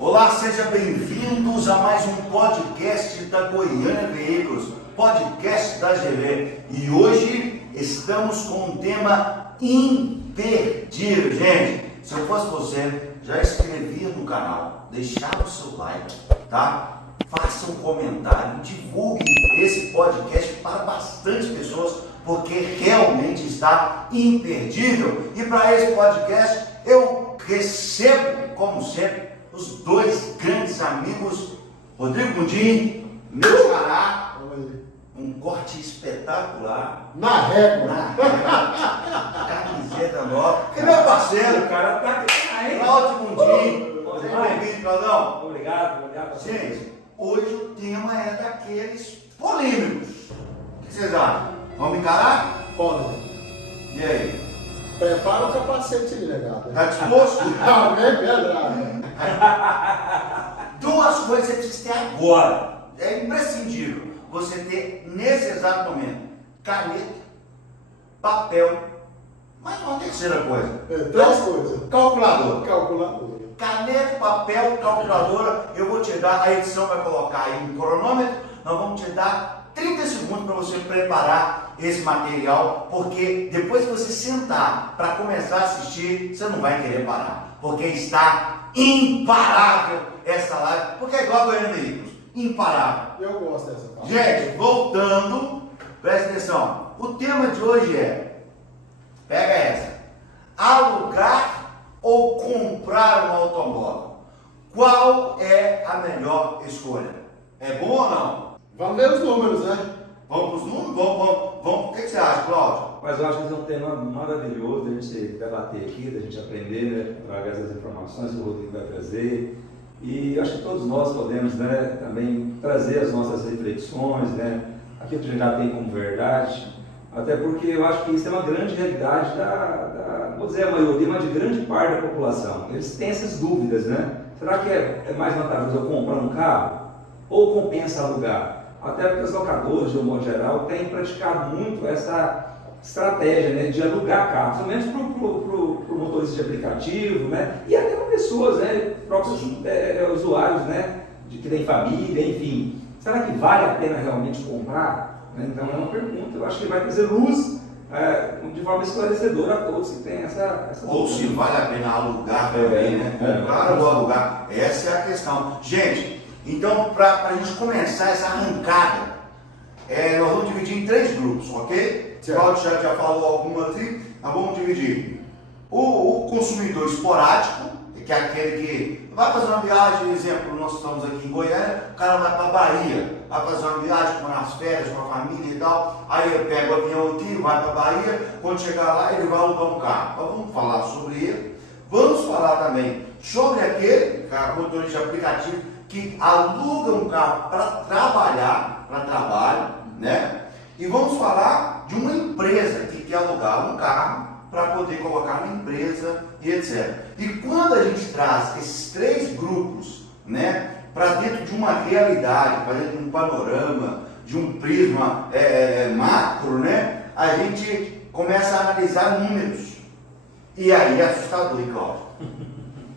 Olá, sejam bem-vindos a mais um podcast da Goiânia Veículos, podcast da GV. E hoje estamos com um tema imperdível. Gente, se eu fosse você, já inscrevia no canal, deixava o seu like, tá? Faça um comentário, divulgue esse podcast para bastante pessoas, porque realmente está imperdível. E para esse podcast, eu recebo, como sempre, os dois grandes amigos, Rodrigo Mundim, meu xará, um corte espetacular. Na régua. Camiseta nova. E meu parceiro, O cara tá aqui aí. Cláudio Mundim. Seja bem-vindo, Claudão. Obrigado. Gente, hoje o tema é daqueles polêmicos. O que vocês acham? Vamos encarar? Olha, E aí? prepara o capacete aí, negado. Tá disposto? Tá bem pedrado. Duas coisas que você precisa ter agora. É imprescindível você ter nesse exato momento caneta, papel, mas uma terceira coisa. Três coisas. Calculador. Calculador. Caneta, papel, calculadora. Eu vou te dar, a edição vai colocar aí um cronômetro. Nós vamos te dar 30 segundos para você preparar esse material, porque depois que você sentar para começar a assistir, você não vai querer parar, porque está imparável essa live, porque é igual a Goiânia Veículos, imparável. Eu gosto dessa parte. Gente, voltando, presta atenção, o tema de hoje é, pega essa, alugar ou comprar um automóvel? Qual é a melhor escolha? É bom ou não? Vamos ver os números, né? Vamos para os números? Vamos. O que você acha, Cláudio? Mas eu acho que esse é um tema maravilhoso da gente debater aqui, da gente aprender, né, através das informações que o Rodrigo vai trazer. E eu acho que todos nós podemos, né, também trazer as nossas reflexões, né, aquilo que a gente já tem como verdade, até porque eu acho que isso é uma grande realidade vou dizer a maioria, mas de grande parte da população. Eles têm essas dúvidas, né? Será que é mais vantajoso eu comprar um carro ou compensa alugar? Até porque os locadores, de um modo geral, têm praticado muito essa estratégia, né, de alugar carro, somente para o motorista de aplicativo, né, e até para pessoas, né, próprios usuários, né, que têm família, enfim. Será que vale a pena realmente comprar? Então é uma pergunta, eu acho que vai trazer luz de forma esclarecedora a todos que têm essa Ou dúvida. se vale a pena alugar também, né? Comprar ou alugar. Essa é a questão. Gente, então, para a gente começar essa arrancada, nós vamos dividir em 3 grupos, ok? O Claudio já falou alguma aqui, nós vamos dividir. O consumidor esporádico, que é aquele que vai fazer uma viagem, exemplo, nós estamos aqui em Goiânia, o cara vai para a Bahia, vai fazer uma viagem nas férias, com a família e tal, aí ele pega o avião aqui, vai para a Bahia, quando chegar lá ele vai alugar um carro. Então vamos falar sobre ele. Vamos falar também sobre aquele motorista de aplicativo que aluga um carro para trabalhar, para trabalho, né? E vamos falar de uma empresa que quer alugar um carro para poder colocar na empresa e etc. E quando a gente traz esses 3 grupos, né, para dentro de uma realidade, para dentro de um panorama, de um prisma macro, né, a gente começa a analisar números. E aí é assustador, hein, Cláudio?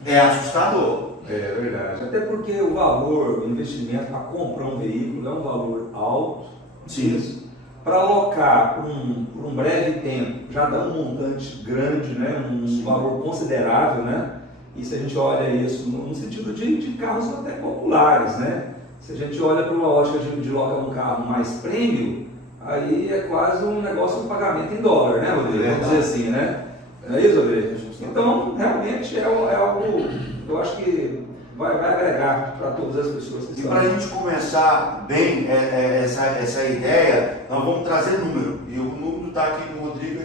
É assustador. É verdade. Até porque o valor, o investimento para comprar um veículo é um valor alto. Sim. Para alocar por um breve tempo já dá um montante grande, né? Um valor considerável, né? E se a gente olha isso no sentido de carros até populares, né? Se a gente olha para uma ótica de locar um carro mais premium, aí é quase um negócio de pagamento em dólar, né, Rodrigo? Vamos dizer assim, né? Não é isso, Rodrigo? Então, realmente é algo, eu acho que vai agregar para todas as pessoas que E estão. para a gente começar bem essa ideia, nós vamos trazer número. E o número está aqui com o Rodrigo,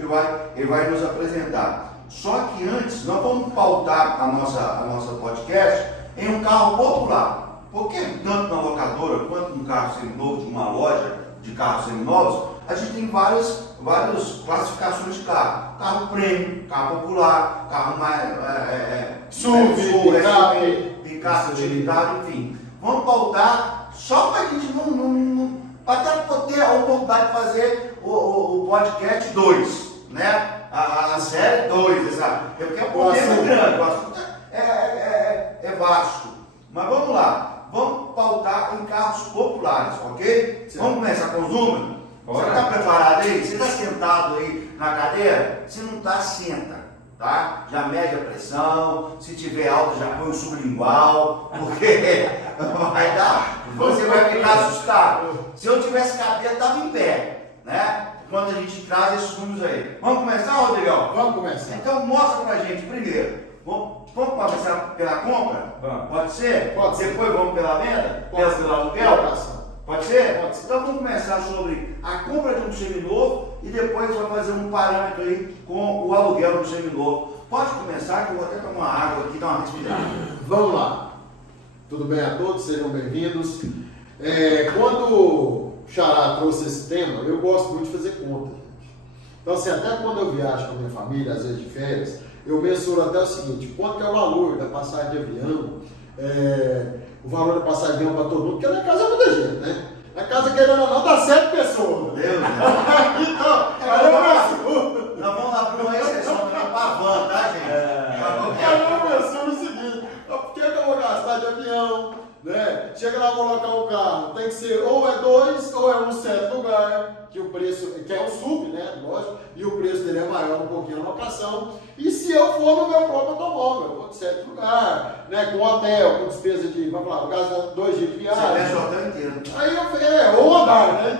ele vai nos apresentar. Só que antes, nós vamos pautar a nossa podcast em um carro popular. Porque tanto na locadora quanto no carro seminovo, de uma loja de carros seminovos, a gente tem várias classificações de carro. Carro premium, carro popular, carro mais SUV, picape, utilitário, enfim. Vamos pautar só para a gente até ter a oportunidade de fazer o podcast 2, né? A série 2, sabe? Porque é um tema grande, o assunto é vasto. Mas vamos lá, vamos pautar em carros populares, ok? Certo. Vamos começar com os números? Você Bora. está preparado aí? Você está sentado aí na cadeira? Se não está, senta, tá? Já mede a pressão, se tiver alto já põe o sublingual, porque vai dar, você vai ficar assustado. Se eu tivesse cabelo, estava em pé, né? Quando a gente traz esses números aí. Vamos começar, Rodrigão? Vamos começar. Então mostra pra gente primeiro. Vamos começar pela compra? Vamos. Pode ser? Pode ser. Depois vamos pela venda? Pode Pelo ser. aluguel? Locação. Pode ser? Pode ser. Então vamos começar sobre a compra de um seminovo e depois vai fazer um parâmetro aí com o aluguel do seminovo. Pode começar que eu vou até tomar uma água aqui e dar uma respirada. Vamos lá. Tudo bem a todos? Sejam bem-vindos. Quando o Xará trouxe esse tema, eu gosto muito de fazer conta, gente. Então, assim, até quando eu viajo com a minha família, às vezes de férias, eu mensuro até o seguinte: quanto que é o valor da passagem de avião, o valor da passagem de avião para todo mundo, porque na casa é muita gente, né? Na casa, querendo ou não, dá 7 pessoas. Meu Deus. Então, aí eu mensuro. Nós vamos lá para uma exceção também para a van, tá, gente? Aí eu mensuro o seguinte: por que eu vou gastar de avião? Né? Chega lá, colocar um carro, tem que ser ou é 2 ou é um certo lugar, que o preço, que é o SUV, né? Lógico, e o preço dele é maior um pouquinho na locação. E se eu for no meu próprio automóvel, eu vou de certo lugar, né? Com hotel, com despesa de, vamos lá, no caso, 2 dias de Você viagem. fecha o hotel inteiro. Aí ou andar, né?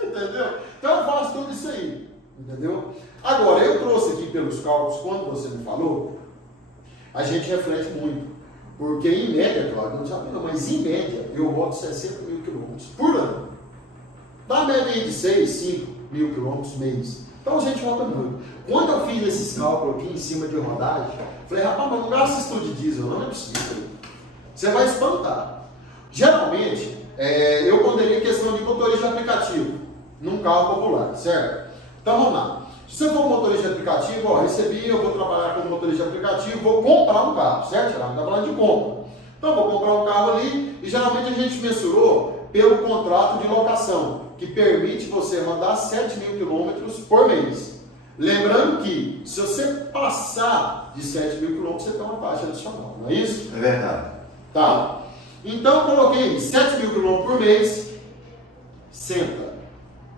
Entendeu? Então eu faço tudo isso aí, entendeu? Agora, eu trouxe aqui pelos cálculos, quando você me falou, a gente reflete muito. Porque em média, Cláudio, não sabe não, mas em média eu rodo 60 mil quilômetros por ano. Dá média aí de 6, 5 mil quilômetros mês. Então a gente roda muito. Quando eu fiz esses cálculos aqui em cima de rodagem, falei, rapaz, mas não gasta isso de diesel, não é possível. Você vai espantar. Geralmente, eu ponderei questão de motorista de aplicativo num carro popular, certo? Então vamos lá. Se você for um motorista de aplicativo, ó, recebi, eu vou trabalhar como motorista de aplicativo, vou comprar um carro, certo? Não está falando de compra. Então vou comprar um carro ali e geralmente a gente mensurou pelo contrato de locação, que permite você rodar 7 mil quilômetros por mês. Lembrando que se você passar de 7 mil quilômetros, você tem uma taxa adicional, não é isso? É verdade. Tá. Então eu coloquei 7 mil quilômetros por mês, senta.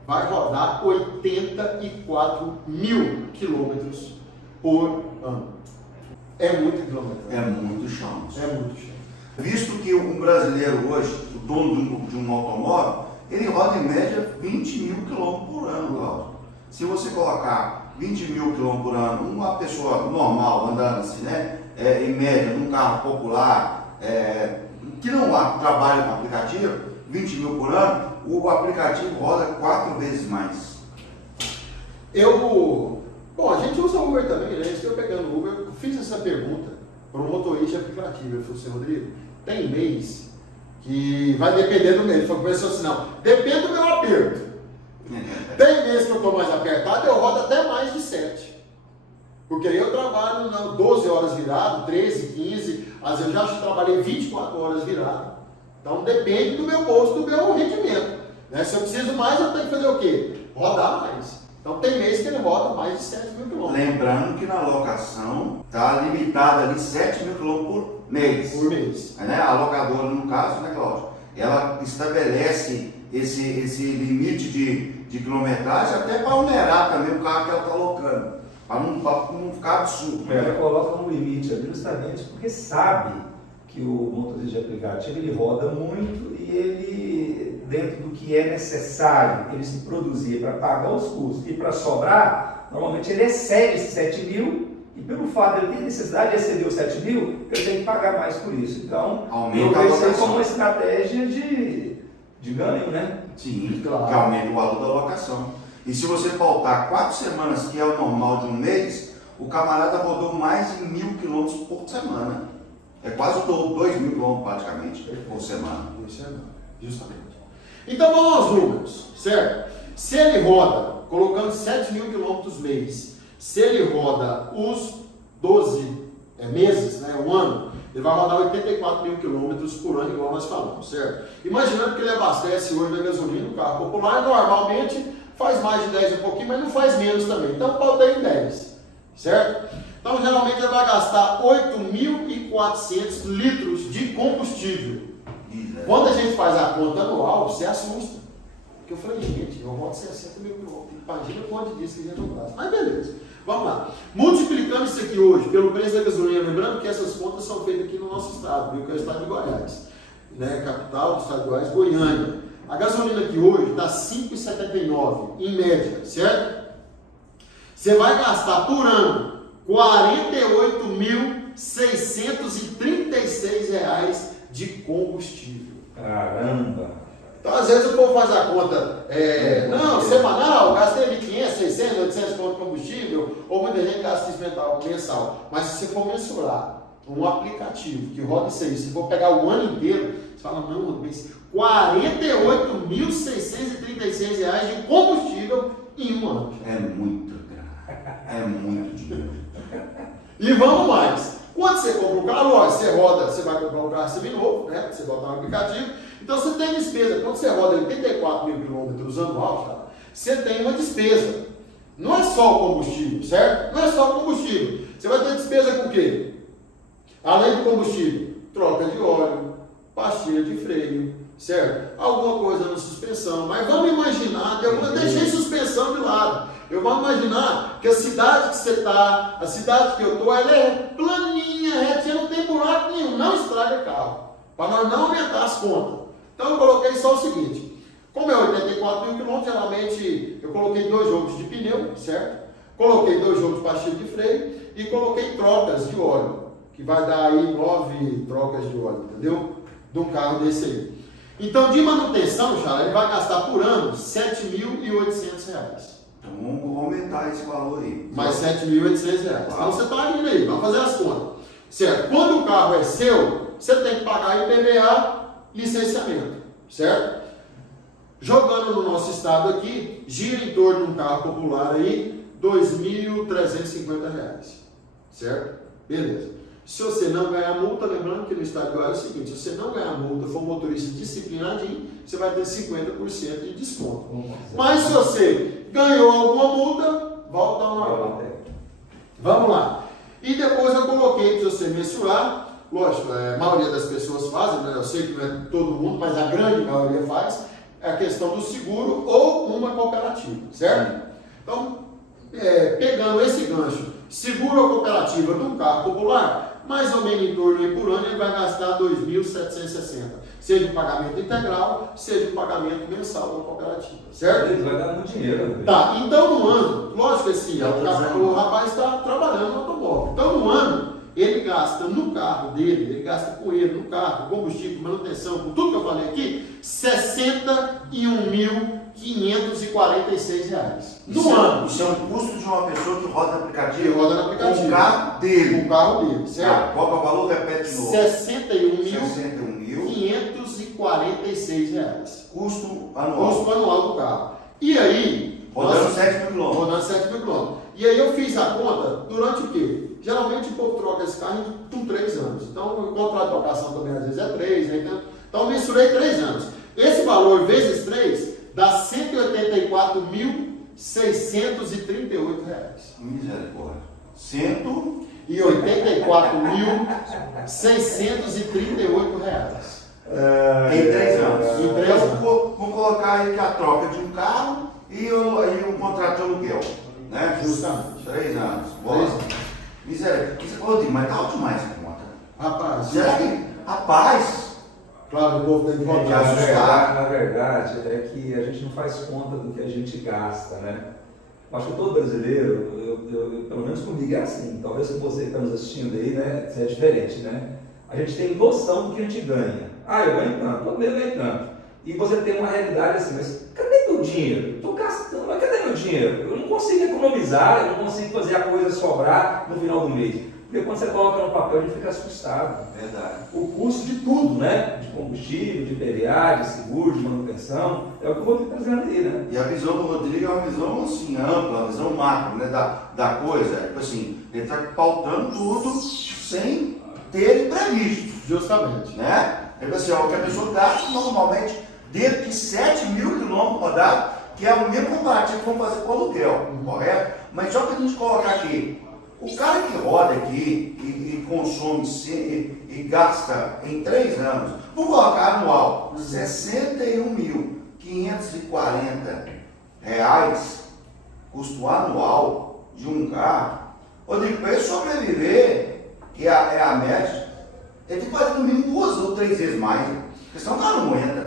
Vai rodar 84 mil quilômetros por ano. É muito quilômetro. É muito chão. É muito chão. Visto que um brasileiro hoje, o dono de um automóvel, ele roda em média 20 mil quilômetros por ano, Cláudio. Se você colocar 20 mil quilômetros por ano, uma pessoa normal andando assim, né? Em média, num carro popular, que não trabalha com aplicativo, 20 mil por ano, o aplicativo roda 4 vezes mais. Bom, a gente usa Uber também, né? Estou pegando Uber, eu fiz essa pergunta para um motorista de aplicativo. Ele falou assim, Rodrigo, tem mês que vai depender do mês. Ele falou assim, não, depende do meu aperto. Tem mês que eu estou mais apertado, eu rodo até mais de 7. Porque aí eu trabalho 12 horas virado, 13, 15, às vezes eu já trabalhei 24 horas virado. Então depende do meu bolso, do meu rendimento. Né? Se eu preciso mais, eu tenho que fazer o quê? Rodar mais. Então tem mês que ele roda mais de 7 mil quilômetros. Lembrando que na locação está limitada ali 7 mil quilômetros por mês. Por mês. Né? A locadora, no caso, né, Cláudio? Ela estabelece esse limite de quilometragem até para onerar também o carro que ela está alocando. Para não ficar absurdo. Ela coloca um limite ali justamente porque sabe que o motorista de aplicativo ele roda muito e ele, dentro do que é necessário ele se produzir para pagar os custos e para sobrar, normalmente ele excede esses 7 mil e pelo fato de ele ter necessidade de exceder os 7 mil, ele tem que pagar mais por isso. Então, Aumenta eu vejo a isso aí locação. como uma estratégia de ganho, né? Sim, Claro. que aumenta o valor da locação. E se você faltar 4 semanas, que é o normal de um mês, o camarada rodou mais de 1.000 quilômetros por semana. É quase 2 mil quilômetros praticamente por semana. Isso é justamente. Então vamos aos números, certo? Se ele roda, colocando 7 mil quilômetros mês, se ele roda os 12 meses, né, um ano, ele vai rodar 84 mil quilômetros por ano, igual nós falamos, certo? Imaginando que ele abastece hoje da gasolina, o carro popular, normalmente faz mais de 10 um pouquinho, mas não faz menos também. Então pode ter em 10, certo? Então geralmente ele vai gastar 8.400 litros de combustível combustível. Quando a gente faz a conta anual, você assusta. Porque eu falei, gente, eu rodo 60 mil quilômetros. Imagina quanto disso que a gente não faz. Mas beleza. Vamos lá. Multiplicando isso aqui hoje pelo preço da gasolina, lembrando que essas contas são feitas aqui no nosso estado, viu? Que é o estado de Goiás. Né? Capital do estado de Goiás, Goiânia. A gasolina aqui hoje está R$ 5,79 em média, certo? Você vai gastar por ano R$ 48.636 de combustível. Caramba! Então, às vezes o povo faz a conta, não, semanal, gastei 1.500, 600, 800 pontos de combustível, ou muita gente gasta isso mensal. Mas se você for mensurar um aplicativo que roda isso aí, se for pegar o ano inteiro, você fala, não, R$ 48.636 de combustível em um ano. É muito grande. É muito dinheiro. E vamos mais. Quando você compra o carro, lógico, você roda, você vai comprar um carro seminovo, né? Você bota no aplicativo. Então você tem despesa. Quando você roda 84 mil quilômetros anual, cara, você tem uma despesa. Não é só o combustível, certo? Não é só o combustível. Você vai ter despesa com o quê? Além do combustível, troca de óleo, pastilha de freio, certo? Alguma coisa na suspensão. Mas vamos imaginar, eu deixei suspensão de lado. Eu vou imaginar que a cidade que você está, a cidade que eu estou, ela é planinha, retinha, não tem buraco nenhum, não estraga carro, para nós não aumentar as contas. Então eu coloquei só o seguinte, como é 84 mil quilômetros, geralmente eu coloquei 2 jogos de pneu, certo? Coloquei 2 jogos de pastilha de freio e coloquei trocas de óleo, que vai dar aí 9 trocas de óleo, entendeu? De um carro desse aí. Então de manutenção, Charles, ele vai gastar por ano R$ 7.800. Então vamos aumentar esse valor aí. Mais R$ 7.800. Então você está indo aí, vamos fazer as contas. Certo? Quando o carro é seu, você tem que pagar IPVA, licenciamento. Certo? Jogando no nosso estado aqui, gira em torno de um carro popular aí, R$ 2.350. Certo? Beleza. Se você não ganhar multa, lembrando que no estado de Goiás é o seguinte, se você não ganhar multa, for um motorista disciplinadinho, você vai ter 50% de desconto. Mas se você ganhou alguma multa, volta ao normal. Vamos lá. E depois eu coloquei para você mensurar, lógico, a maioria das pessoas fazem, né? Eu sei que não é todo mundo, mas a grande maioria faz, é a questão do seguro ou uma cooperativa, certo? Então, pegando esse gancho, seguro ou cooperativa de um carro popular, mais ou menos em torno de por ano, ele vai gastar R$ 2.760. Seja o pagamento integral, seja o pagamento mensal da cooperativa, certo? Ele vai dar muito dinheiro. Né? Tá, então no ano, lógico assim, o rapaz está trabalhando no automóvel. Então no ano, ele gasta no carro dele, ele gasta com ele, no carro, combustível, manutenção, com tudo que eu falei aqui, R$ 61.546 no ano. Isso é um custo de uma pessoa que roda no aplicativo. Que roda no aplicativo. Com o carro dele. Com o carro dele, certo? Ah, qual é o valor? Repete de novo. R$ 61.546. Custo anual. Custo anual do carro. E aí... Rodando 7 mil quilômetros. Rodando 7 mil quilômetros. E aí eu fiz a conta durante o quê? Geralmente o povo troca esse carro com 3 anos. Então o contrato de locação também às vezes é 3, né? Então eu mensurei 3 anos. Esse valor vezes 3 dá R$ 184.638. Misericórdia. 184.638. Em 3 anos. Em 3 anos. Vamos colocar aí que a troca de um carro e um contrato de aluguel. Né? Justamente. 3 anos. 3 anos. Misericórdia. Mas tá alto demais a conta. Rapaz, Rapaz. claro, o povo tem que voltar. Na verdade, é que a gente não faz conta do que a gente gasta, né? Acho que todo brasileiro, pelo menos comigo é assim, talvez com você que está nos assistindo aí, né, é diferente, né? A gente tem noção do que a gente ganha. Ah, eu ganho tanto, todo mês eu ganho tanto. E você tem uma realidade assim, mas cadê meu dinheiro? Estou gastando, mas cadê meu dinheiro? Eu não consigo economizar, eu não consigo fazer a coisa sobrar no final do mês. Porque quando você coloca no papel, a gente fica assustado. Verdade. O custo de tudo, né? De combustível, de PVA, de seguro, de manutenção, é o que eu vou ter trazendo aí, né? E a visão do Rodrigo é uma visão assim, ampla, uma visão macro, né? Da coisa. Tipo assim, ele está pautando tudo sem ter imprevisto. Justamente. Né? É assim, ó, o que a pessoa gasta normalmente dentro de 7 mil quilômetros rodados, que é o mesmo comparativo que vamos fazer com o aluguel, correto? Mas só para a gente colocar aqui, O cara que roda aqui e consome e gasta em 3 anos, vou colocar anual, R$61.540 custo anual de um carro. Rodrigo, para ele sobreviver, que é a média, ele tem que fazer no mínimo 2 ou 3 vezes mais, porque senão o cara não aguenta.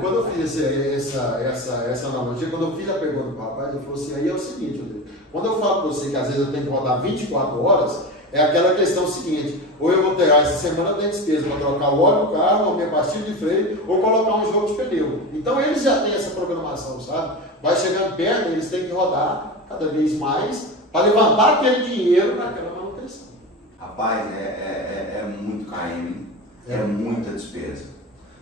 Quando eu fiz essa analogia, quando eu fiz a pergunta para o rapaz, ele falou assim, aí é o seguinte, Rodrigo, quando eu falo para você que às vezes eu tenho que rodar 24 horas, é aquela questão seguinte, ou eu vou ter, essa semana tem despesa para trocar o óleo do carro, a minha pastilha de freio, ou colocar um jogo de pneu. Então eles já têm essa programação, sabe? Vai chegando perto, eles têm que rodar cada vez mais para levantar aquele dinheiro naquela manutenção. Rapaz, é muito KM, é muita despesa.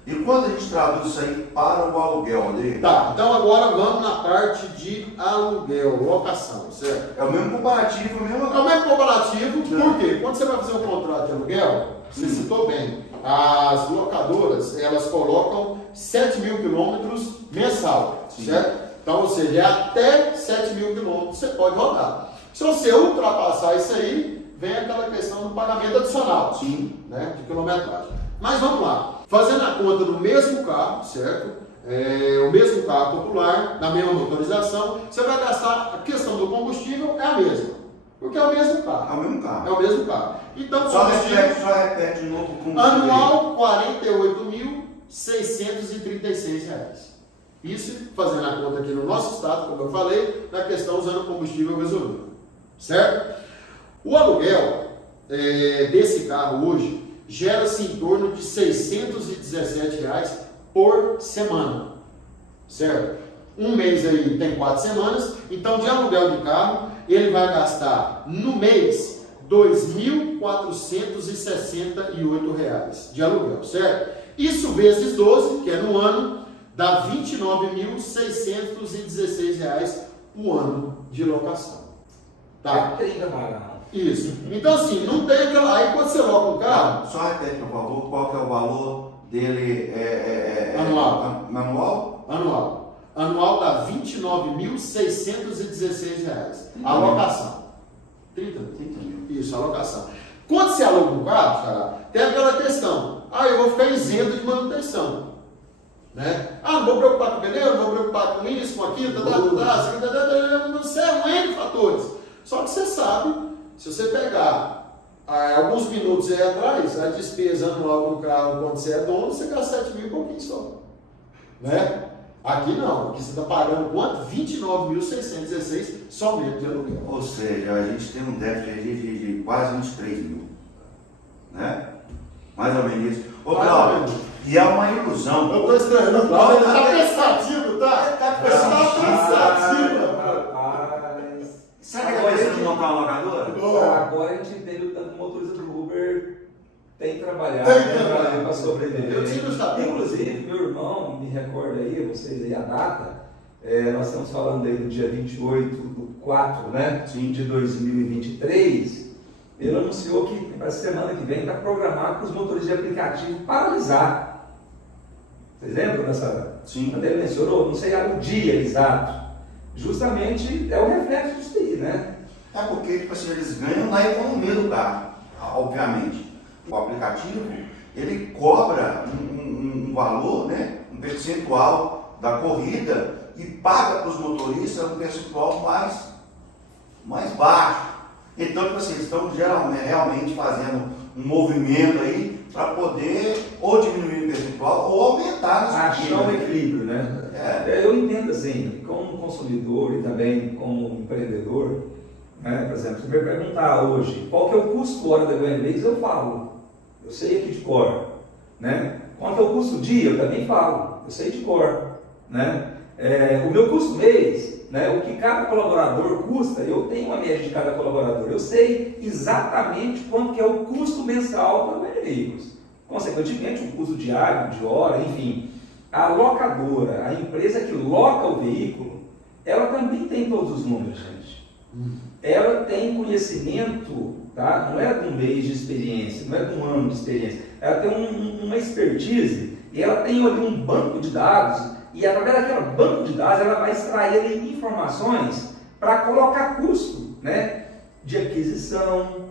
E quando a gente traduz isso aí para o aluguel, Rodrigo? Tá, então agora vamos na parte de aluguel, locação, certo? É o mesmo comparativo, É o mesmo comparativo, por quê? Quando você vai fazer um contrato de aluguel, você citou bem, as locadoras, elas colocam 7.000 quilômetros mensal, certo? Então, ou seja, é até 7.000 quilômetros você pode rodar. Se você ultrapassar isso aí, vem aquela questão do pagamento adicional, né, de quilometragem. Mas vamos lá. Fazendo a conta do mesmo carro, certo? O mesmo carro popular, na mesma motorização, você vai gastar, a questão do combustível é a mesma. Porque é o mesmo carro. É o mesmo carro. É o mesmo carro. Então, só repete de novo o combustível. Anual, R$ 48.636. Isso, fazendo a conta aqui no nosso estado, como eu falei, na questão usando combustível gasolina. Certo? O aluguel desse carro hoje gera-se em torno de R$ 617 por semana, certo? Um mês aí tem 4 semanas, então de aluguel de carro, ele vai gastar no mês R$ 2.468 de aluguel, certo? Isso vezes 12, que é no ano, dá R$ 29.616 o ano de locação. Tá? 30 pagando. Isso. Então assim, não tem aquela... Aí quando você loca um carro... Só repete, por favor, qual que é o valor dele anual. Manual? Anual. Anual dá R$ 29.616. A alocação. 30 mil. Isso, a alocação. Quando você aluga um carro, cara, tem aquela questão. Eu vou ficar isento de manutenção. Né? Não vou preocupar com o pneu, não vou preocupar com isso, com aquilo, não sei, um N fatores. Só que você sabe, se você pegar alguns minutos aí atrás, a despesa anual do carro, quando você é dono, você gasta 7 mil e pouquinho só. Né? Aqui não, aqui você está pagando quanto? 29.616 somente de aluguel. Ou seja, a gente tem um déficit de quase 23 mil. Né? Mais ou menos isso. Ô, Cláudio, e é uma ilusão. Eu estou estranhando, Cláudio, ele está pensativo, tá? Está pensativo. Sabe que é preciso montar uma locadora? Agora a gente entende o tanto que o motorista do Uber tem que trabalhar para sobreviver. Inclusive, meu irmão, me recorda aí, vocês aí a data, nós estamos falando aí do dia 28/4, né, de 2023, ele anunciou que para a semana que vem está programado para os motoristas de aplicativo paralisar. Vocês lembram dessa? Sim. Quando ele mencionou, não sei o dia exato. Justamente é o reflexo disso aí, né? É porque, tipo assim, eles ganham na economia do carro, obviamente. O aplicativo, ele cobra um valor, né, um percentual da corrida e paga para os motoristas um percentual mais baixo. Então, tipo assim, eles estão realmente fazendo um movimento aí para poder ou diminuir o percentual ou aumentar as achar um equilíbrio, né? Eu entendo assim, como consumidor e também como empreendedor, né? Por exemplo, se me perguntar hoje qual que é o custo hora da Goiânia, eu falo, eu sei aqui de cor, né? Quanto é o custo dia, eu também falo, eu sei de cor, né? O meu custo mês, né? O que cada colaborador custa, eu tenho uma média de cada colaborador, eu sei exatamente quanto que é o custo mensal para Goiânia Veículos, consequentemente o custo diário, de hora, enfim. A locadora, a empresa que loca o veículo, ela também tem todos os números, gente. Ela tem conhecimento, tá? Não é de um mês de experiência, não é de um ano de experiência. Ela tem uma expertise e ela tem ali um banco de dados e através daquele banco de dados ela vai extrair ali informações para colocar custo, né? de aquisição,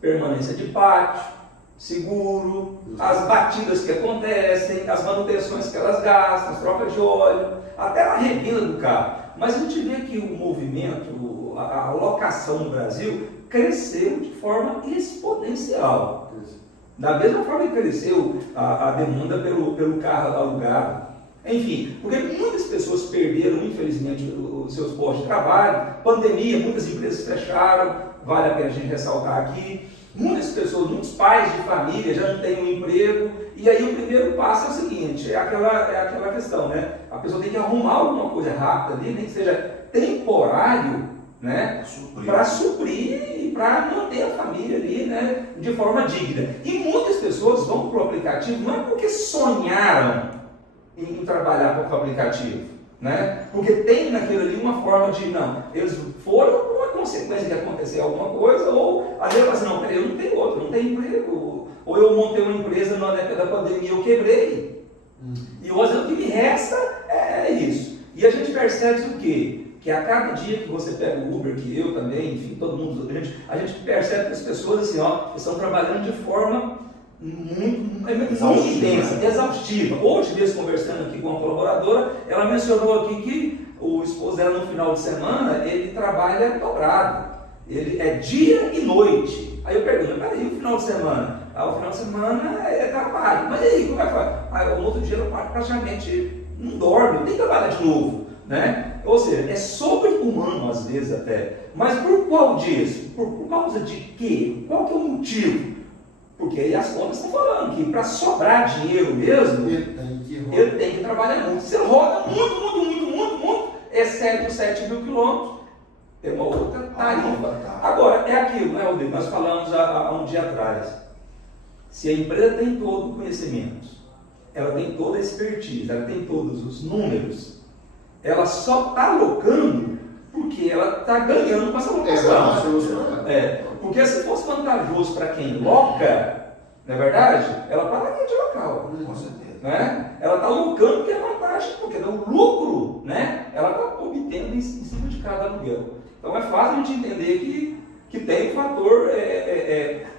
permanência de pátio, seguro, as batidas que acontecem, as manutenções que elas gastam, as trocas de óleo, até a revenda do carro. Mas a gente vê que o movimento, a locação no Brasil cresceu de forma exponencial. Da mesma forma que cresceu a demanda pelo carro alugado. Enfim, porque muitas pessoas perderam, infelizmente, os seus postos de trabalho, pandemia, muitas empresas fecharam, vale a pena a gente ressaltar aqui. Muitas pessoas, muitos pais de família já não têm um emprego, e aí o primeiro passo é o seguinte, é aquela questão, né? A pessoa tem que arrumar alguma coisa rápida ali, nem que seja temporário, né? Para suprir e para manter a família ali, né? De forma digna. E muitas pessoas vão para o aplicativo não é porque sonharam em trabalhar com o aplicativo, né? Porque tem naquilo ali uma forma de, não, eles foram por uma consequência de acontecer alguma coisa, ou às vezes assim, não, peraí, eu não tenho outro, não tenho emprego, ou eu montei uma empresa na época da pandemia, eu quebrei, e hoje o que me resta é isso. E a gente percebe o quê? Que a cada dia que você pega o Uber, que eu também, enfim, todo mundo, a gente percebe que as pessoas assim, ó, estão trabalhando de forma muito intensa, exaustiva. Hoje mesmo, conversando aqui com uma colaboradora, ela mencionou aqui que o esposo dela no final de semana, ele trabalha dobrado. Ele é dia e noite. Aí eu pergunto, peraí, o final de semana? O final de semana é trabalho. Mas aí, como é que faz? No outro dia ela praticamente não dorme, tem que trabalhar de novo, né? Ou seja, é sobre-humano às vezes até. Mas por qual disso? Por causa de quê? Qual que é o motivo? Porque aí as contas estão falando que para sobrar dinheiro mesmo, ele tem que trabalhar muito. Você roda muito, excede os 7 mil quilômetros, tem uma outra tarifa. Agora, é aquilo, né, Rodrigo? Nós falamos há um dia atrás. Se a empresa tem todo o conhecimento, ela tem toda a expertise, ela tem todos os números, ela só está alocando porque ela está ganhando com essa locação. Porque se fosse vantajoso para quem loca, não é verdade? Ela pararia de local. Com certeza. Né? Ela está lucrando porque é vantagem, porque dá um lucro, né? Ela está obtendo em cima de cada aluguel. Então é fácil a gente entender que tem o fator,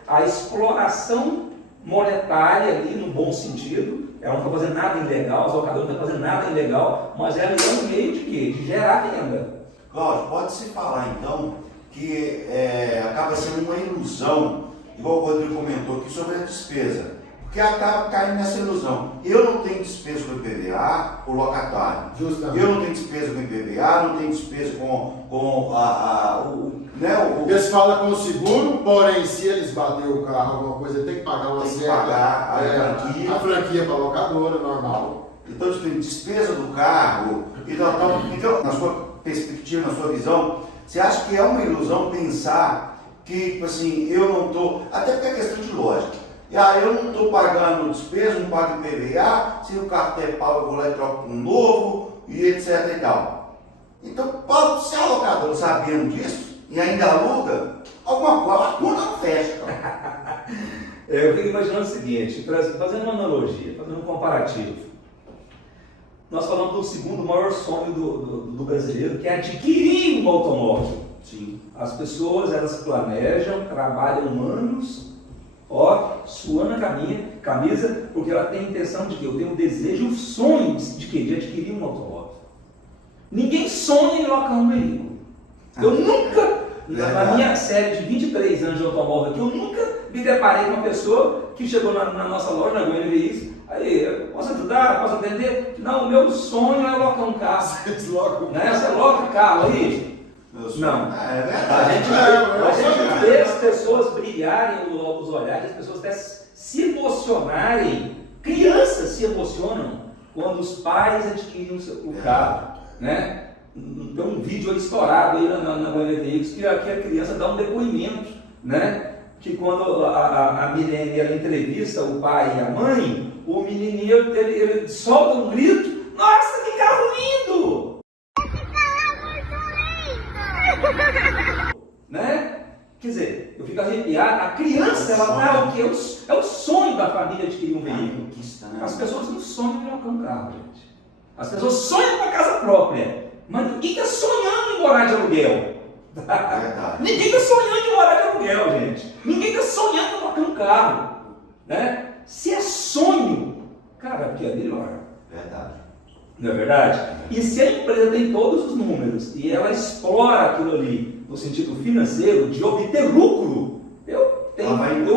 a exploração monetária ali no bom sentido. Ela não está fazendo nada ilegal, os locadores não estão fazendo nada ilegal, mas ela é um meio de quê? De gerar renda. Cláudio, pode-se falar então que acaba sendo uma ilusão, igual o Rodrigo comentou aqui sobre a despesa, porque acaba caindo nessa ilusão. Eu não tenho despesa com o IPVA, o locatário. Justamente. Eu não tenho despesa com o IPVA, não tenho despesa com Eles falam com o seguro, porém, se eles baterem o carro, alguma coisa, tem que pagar uma certa. Tem que pagar a franquia para a locadora, normal. Então, tem despesa do carro. Então, na sua perspectiva, na sua visão, você acha que é uma ilusão pensar que, tipo assim, eu não estou. Até porque é questão de lógica. Eu não estou pagando despesa, não pago IPVA, se o carro der pau, eu vou lá e troco por um novo, e etc e tal. Então, se a locadora sabendo disso e ainda aluga, alguma coisa, a conta não fecha. Eu fico imaginando o seguinte, fazendo uma analogia, fazendo um comparativo. Nós falamos do segundo maior sonho do brasileiro, que é adquirir um automóvel. Sim. As pessoas, elas planejam, trabalham anos, suando a camisa, porque ela tem a intenção de que eu tenho um desejo, um sonho de quê? De adquirir um automóvel. Ninguém sonha em locar um veículo. Eu nunca, na minha série de 23 anos de automóvel aqui, eu nunca me deparei com uma pessoa que chegou na nossa loja, na Goiânia Veículos. Aí, posso ajudar? Posso atender? Não, o meu sonho é locar um carro. Você loca carro aí? Não. É verdade. A gente vê as pessoas brilharem os olhares, as pessoas até se emocionarem. Crianças se emocionam quando os pais adquirem o carro, né? Tem um vídeo aí estourado aí na Goiânia Veículos que a criança dá um depoimento, né? Que quando a Milene ela entrevista o pai e a mãe, o menininho ele solta um grito: nossa, que carro lindo! Esse carro é muito lindo! Né? Quer dizer, eu fico arrepiado. A criança, ela tá o quê? É o sonho da família adquirir um veículo. As pessoas não sonham em locar um carro, gente. As pessoas sonham com a casa própria. Mas ninguém está sonhando em morar de aluguel. Verdade. Ninguém está sonhando em morar de aluguel, gente. Ninguém está sonhando em tocar um carro. Né? Se é sonho, cara, porque é melhor. Verdade. Não é verdade? E se a empresa tem todos os números e ela explora aquilo ali no sentido financeiro, de obter lucro, eu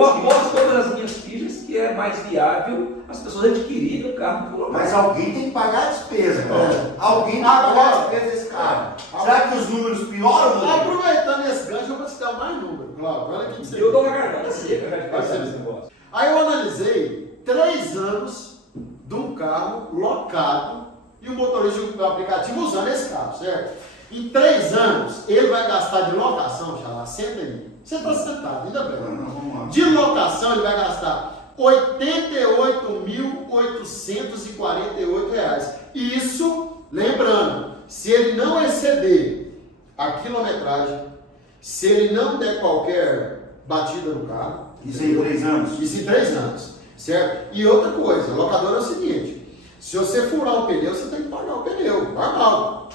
aposto todas as minhas fichas que é mais viável as pessoas adquirirem o carro do Mas alguém tem que pagar a despesa, cara. Alguém tem que pagar a despesa desse carro. Será que os números pioram? Aproveitando esse gancho, eu vou te dar mais número, Cláudio. Olha aqui que você. Eu dou uma garganta seca já de passar esse negócio. Aí eu analisei 3 anos de um carro locado e o motorista do aplicativo usando esse carro, certo? Em 3 anos, ele vai gastar de locação, já lá, senta aí. Você está sentado, ainda bem. De locação, ele vai gastar R$ 88.848. Isso, lembrando, se ele não exceder a quilometragem, se ele não der qualquer batida no carro. Isso em 3 anos? Isso em 3 anos, certo? E outra coisa, locadora é o seguinte, se você furar o pneu, você tem que pagar o pneu, normal.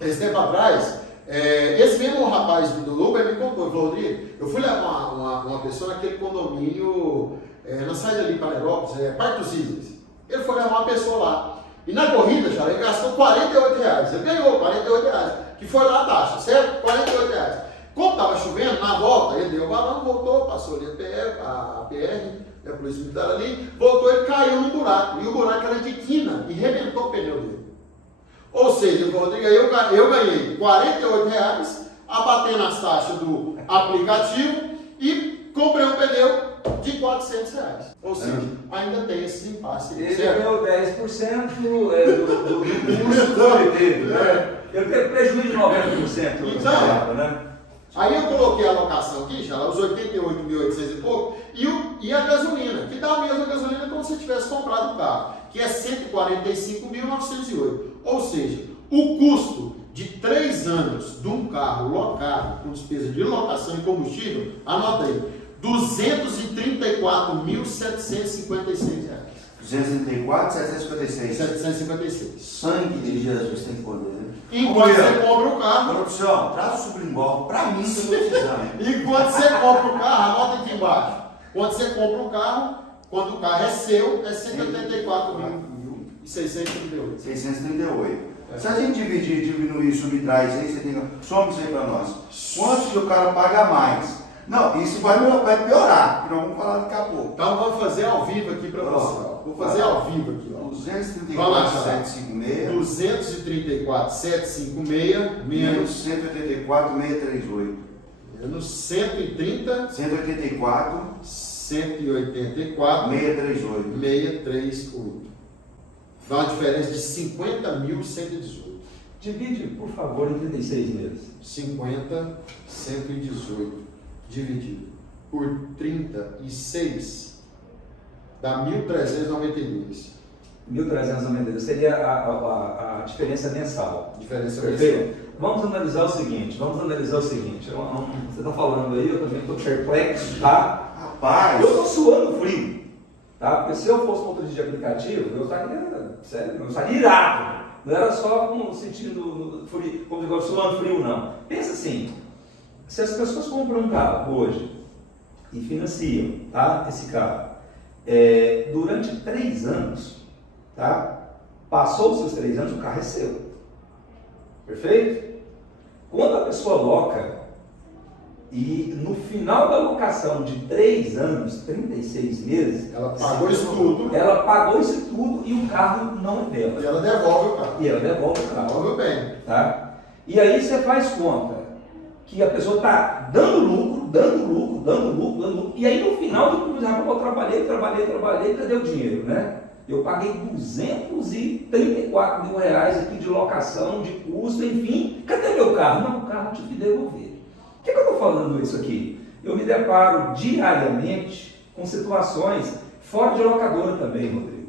Esse tempo atrás, esse mesmo rapaz do Uber me contou, ele falou, Rodrigo, eu fui levar uma pessoa naquele condomínio, na saída ali para Aerópolis, Parque dos Islas. Ele foi levar uma pessoa lá. E na corrida, já, ele gastou R$ 48. Ele ganhou R$ 48, que foi lá a taxa, certo? R$ 48. Como estava chovendo, na volta, ele deu o balão, voltou, passou ali a PR, a polícia militar ali, voltou, ele caiu no buraco. E o buraco era de quina e rebentou o pneu dele. Ou seja, Rodrigo, eu ganhei R$ 48, abatendo as taxas do aplicativo e comprei um pneu de R$ 400. Ou seja, ainda tem esse impasse. Ele ganhou 10% do custo que ele teve. Né? Ele teve prejuízo de 90%. Então, né? Aí eu coloquei a locação aqui, já os 88.800 e pouco, e a gasolina, que dá a mesma gasolina como se você tivesse comprado o carro, que é 145.908. Ou seja, o custo de 3 anos de um carro locado com despesa de locação e combustível, anota aí, R$ 234.756. 234.756. 756. Sangue de Jesus tem poder. Enquanto você compra o carro. Produção, traz o sobrinho pra mim que eu tô precisando. Enquanto você compra o carro, anota aqui embaixo. Quando você compra o carro, quando o carro é seu, é 184.638. 638. Se a gente dividir, diminuir, subtrair isso aí, você tem. Soma isso aí pra nós. Quanto que o cara paga mais? Não, isso vai piorar, que nós vamos falar daqui a pouco. Então vamos fazer ao vivo aqui para você. Vou fazer ao vivo aqui. 234.756 234.756 menos 184.638. Menos 130 184 184 638. 638. Dá uma diferença de 50.118. Divide, por favor, em 36 meses. 50.118 dividido por 36 dá 1.392. 1.392 seria a diferença mensal. Diferença Perfeito? mensal. Vamos analisar o seguinte. Você está falando aí, eu também estou perplexo, tá? Rapaz! Eu estou suando frio, tá? Porque se eu fosse motorista de aplicativo, eu estaria irado. Não era só no sentido frio, como digo, suando frio, não. Pensa assim, se as pessoas compram um carro hoje e financiam, tá, esse carro, durante 3 anos, tá? Passou os seus 3 anos, o carro é seu. Perfeito? Quando a pessoa loca e no final da locação de 3 anos, 36 meses, ela pagou isso tudo. Ela pagou isso tudo e o carro não é dela. E ela devolve o carro. E ela devolve o carro. Devolve o bem. Tá? E aí você faz conta que a pessoa está dando lucro, e aí no final do curso, eu trabalhei, cadê o dinheiro, né? Eu paguei R$234 mil aqui de locação, de custo, enfim, cadê meu carro? Não, o carro eu tive que devolver. Por que eu estou falando isso aqui? Eu me deparo diariamente com situações fora de locadora também, Rodrigo.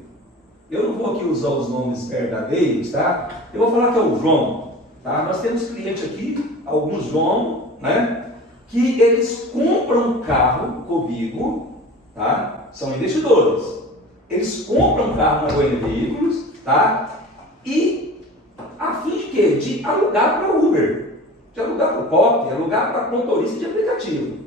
Eu não vou aqui usar os nomes verdadeiros, tá? Eu vou falar que é o João, tá? Nós temos cliente aqui, alguns João, né? Que eles compram um carro comigo, tá? São investidores. Eles compram um carro na Goiânia Veículos, tá? E a fim de quê? De alugar para Uber. de alugar para o POP, alugar para motorista de aplicativo.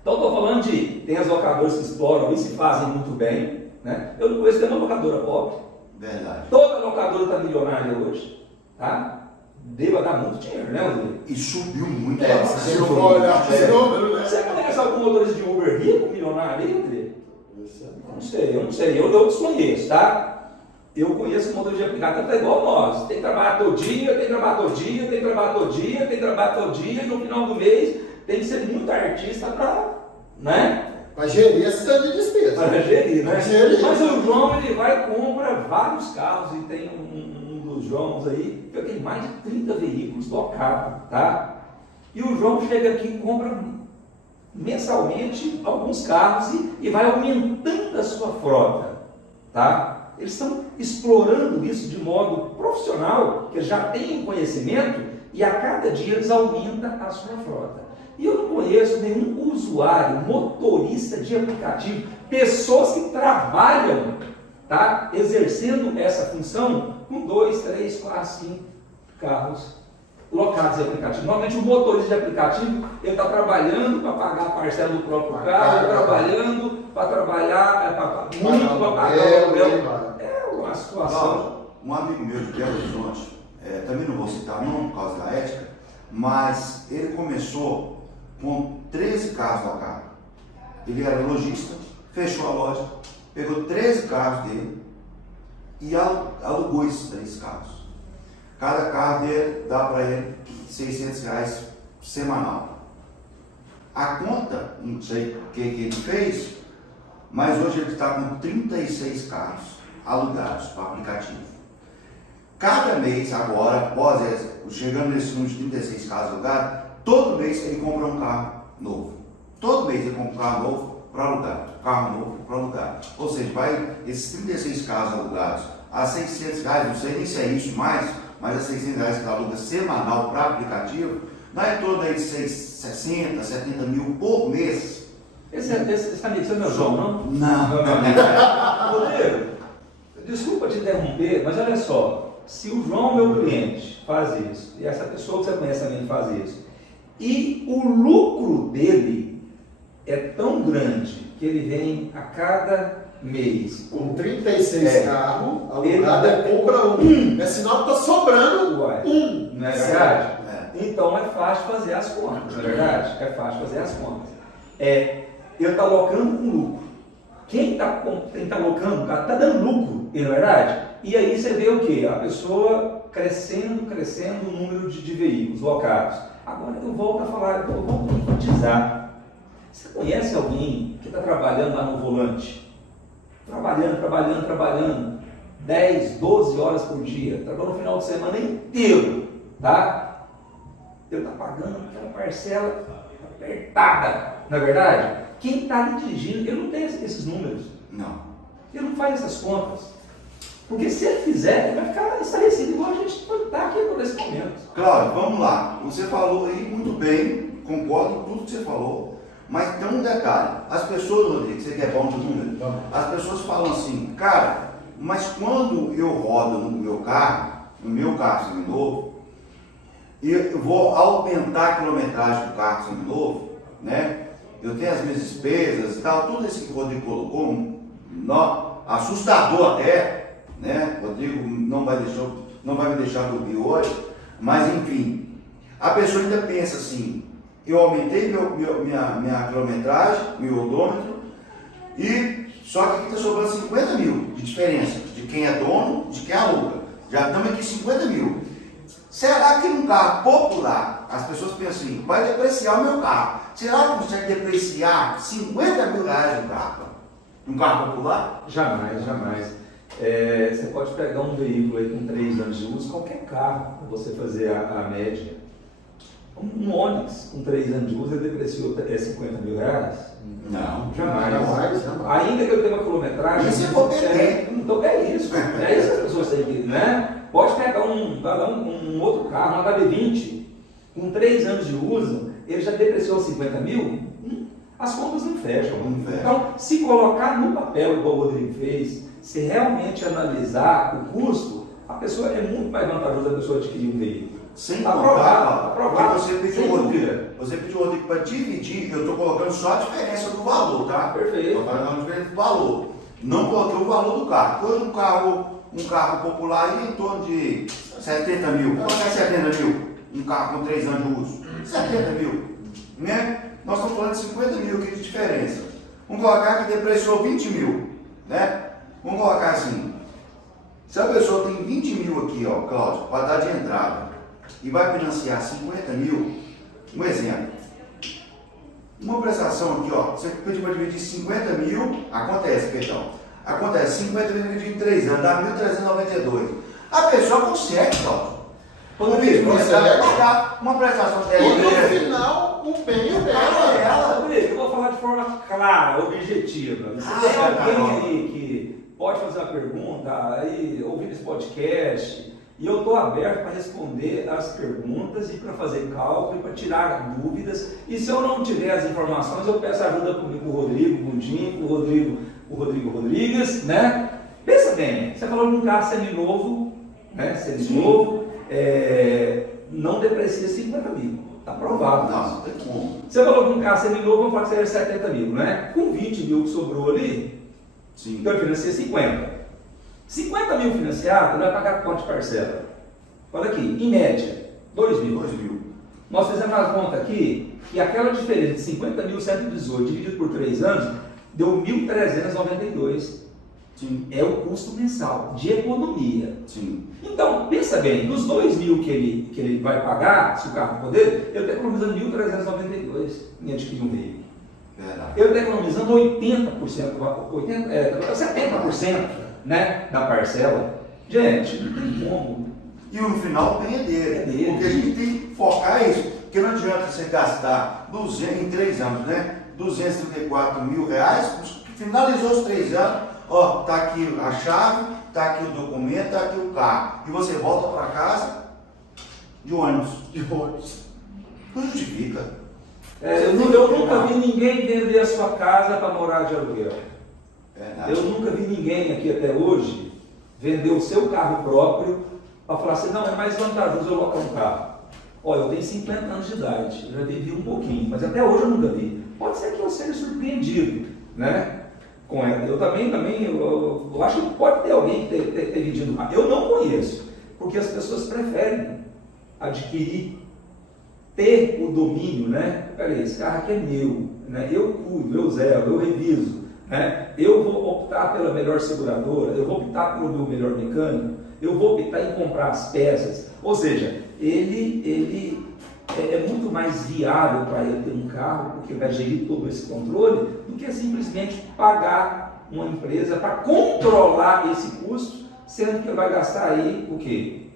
Então estou falando tem as locadoras que exploram e se fazem muito bem, né? Eu não conheço nenhuma locadora POP. Verdade. Toda locadora está milionária hoje, tá? Deva dar muito dinheiro, né, Rodrigo? E subiu muito. Se eu for olhar esse número, né? Você conhece algum motorista de Uber rico, milionário aí, Rodrigo? Eu não sei, eu desconheço, tá? Eu conheço motorista de aplicativo, é igual nós. Tem que trabalhar todo dia, tem que trabalhar todo dia, tem que trabalhar todo dia, tem que trabalhar todo dia, e no final do mês tem que ser muito artista para, né? Para gerir esse tanto de despesa. Para gerir, né? Pra gerir. Mas o João, ele vai e compra vários carros, e tem um dos Joãos aí, que tem mais de 30 veículos locados, tá? E o João chega aqui e compra mensalmente alguns carros e vai aumentando a sua frota, tá? Eles estão explorando isso de modo profissional, que já têm conhecimento, e a cada dia eles aumentam a sua frota. E eu não conheço nenhum usuário, motorista de aplicativo, pessoas que trabalham, tá, exercendo essa função com 2, 3, 4, 5 carros locados em aplicativo. Normalmente o motorista de aplicativo, ele está trabalhando para pagar a parcela do próprio carro, ele trabalhando para trabalhar, muito para pagar o aluguel. É uma situação. Cláudio, um amigo meu de Belo Horizonte, também não vou citar não por causa da ética, mas ele começou com 13 carros locados. Ele era lojista, fechou a loja, pegou 13 carros dele e alugou esses 3 carros. Cada carro dele dá para ele R$600 semanal. A conta, não sei o que ele fez, mas hoje ele está com 36 carros alugados para aplicativo. Cada mês agora, chegando nesse número de 36 carros alugados, todo mês ele compra um carro novo. Todo mês ele compra um carro novo para alugar. Carro novo para alugar. Ou seja, vai esses 36 carros alugados a R$600, não sei nem se é isso mais, mas a R$600 que aluga semanal para aplicativo, dá em torno aí de 60, 70 mil por mês. Esse amigo seu não é o João, não? Não. Rodrigo, desculpa te interromper, mas olha só, se o João, meu cliente, faz isso, e essa pessoa que você conhece também faz isso, e o lucro dele é tão grande que ele vem a cada mês Com 36 carros, alugado, ele compra um. É sinal que está sobrando um. Não é verdade? Então é fácil fazer as contas, não é verdade? É fácil fazer as contas. Ele está alocando com lucro. Quem está alocando, está dando lucro, não é verdade? E aí você vê o quê? A pessoa crescendo o número de veículos locados. Agora eu volto a falar, eu volto a enfatizar. Você conhece alguém que está trabalhando lá no volante? Trabalhando, 10, 12 horas por dia, trabalhando no final de semana inteiro, tá? Ele está pagando aquela parcela apertada, não é verdade? Quem está ali dirigindo, ele não tem esses números. Não. Ele não faz essas contas. Porque se ele fizer, ele vai ficar estarrecido igual a gente está aqui nesse momento. Cláudio, vamos lá. Você falou aí muito bem, concordo com tudo que você falou. Mas tem um detalhe, as pessoas, Rodrigo, você que é bom de número, as pessoas falam assim, cara, mas quando eu rodo no meu carro seminovo, e eu vou aumentar a quilometragem do carro seminovo, né? Eu tenho as minhas despesas e tal, tudo isso que o Rodrigo colocou, assustador até, né? O Rodrigo não vai me deixar dormir hoje, mas enfim, a pessoa ainda pensa assim, eu aumentei minha quilometragem, meu odômetro, e só que aqui está sobrando 50 mil de diferença de quem é dono, de quem aluga. Já estamos aqui 50 mil. Será que num carro popular, as pessoas pensam assim, vai depreciar o meu carro? Será que consegue depreciar 50 mil reais no carro? Num carro popular? Jamais. Você pode pegar um veículo aí com 3 anos de uso, qualquer carro, para você fazer a média. Um Onix com 3 anos de uso, ele depreciou 50 mil reais? Não. Jamais. Ainda que eu tenha uma quilometragem. Isso então é isso que as pessoas têm que, né? Pode pegar um outro carro, um HB20, com 3 anos de uso, ele já depreciou 50 mil, as contas não fecham. Então, se colocar no papel, igual o Rodrigo fez, se realmente analisar o custo, a pessoa é muito mais vantajoso a pessoa adquirir um veículo. Sem Aprovado, contar, aprovado, porque você sem pediu o dúvida. Rodrigo. Você pediu o Rodrigo para dividir, eu estou colocando só a diferença do valor, tá? Perfeito. Estou colocando a diferença do valor. Não coloquei o valor do carro. Hoje um carro popular aí em torno de 70 mil. Quanto é 70 mil? Um carro com 3 anos de uso. 70 mil. Né? Nós estamos falando de 50 mil aqui de diferença. Vamos colocar que depreciou 20 mil. Né? Vamos colocar assim. Se a pessoa tem 20 mil aqui, ó, Cláudio, para dar de entrada, e vai financiar 50 mil, um exemplo. Uma prestação aqui, ó, você pediu para dividir 50 mil, acontece 50 mil dividido em 3 anos, dá 1.392. A pessoa consegue, Cláudio. Quando Consegue. pagar uma prestação E dela. no final, o bem é dela. Rodrigo, eu vou falar de forma clara, objetiva. Se tem alguém aí que pode fazer uma pergunta, aí ouvir esse podcast, e eu estou aberto para responder as perguntas e para fazer cálculo e para tirar dúvidas. E se eu não tiver as informações, eu peço ajuda com o Rodrigo Bundim, com o Rodrigo Rodrigues, né? Pensa bem, você falou de um carro seminovo, né? Seminovo, não deprecia 50 mil, está aprovado. Não tem como. Você falou de um carro seminovo, vamos falar que seria 70 mil, né? Com 20 mil que sobrou ali, Sim. então eu financiei 50. 50 mil financiado, vai pagar quanto de parcela? Olha aqui, em média, 2 mil. 2 mil. Nós fizemos a conta aqui, que aquela diferença de 50.118 dividido por 3 anos, deu 1.392. Sim. É o custo mensal de economia. Sim. Então, pensa bem, dos 2 mil que ele vai pagar, se o carro for dele, ele está economizando 1.392 em adquirir um veículo. Verdade. Ele está economizando 70%, né, da parcela. Gente, não tem como. E no final o bem é dele. É dele. Porque a gente tem que focar isso. Porque não adianta você gastar 200, em 3 anos, né? 234 mil reais, finalizou os 3 anos, ó, tá aqui a chave, tá aqui o documento, tá aqui o carro. E você volta para casa de ônibus. Não justifica. Eu nunca vi ninguém vender a sua casa para morar de aluguel. Verdade. Eu nunca vi ninguém aqui até hoje vender o seu carro próprio para falar assim, não, é mais vantajoso eu locar um carro. Olha, eu tenho 50 anos de idade, eu já vivi um pouquinho, mas até hoje eu nunca vi. Pode ser que eu seja surpreendido, né? Com ela. Eu também eu acho que pode ter alguém que ter vendido um carro. Eu não conheço, porque as pessoas preferem adquirir, ter o domínio, né? Peraí, esse carro aqui é meu, né? Eu cuido, eu zelo, eu reviso, né? Eu vou optar pela melhor seguradora, eu vou optar pelo meu melhor mecânico, eu vou optar em comprar as peças. Ou seja, ele é muito mais viável para ele ter um carro, porque vai gerir todo esse controle, do que simplesmente pagar uma empresa para controlar esse custo, sendo que ele vai gastar aí o quê?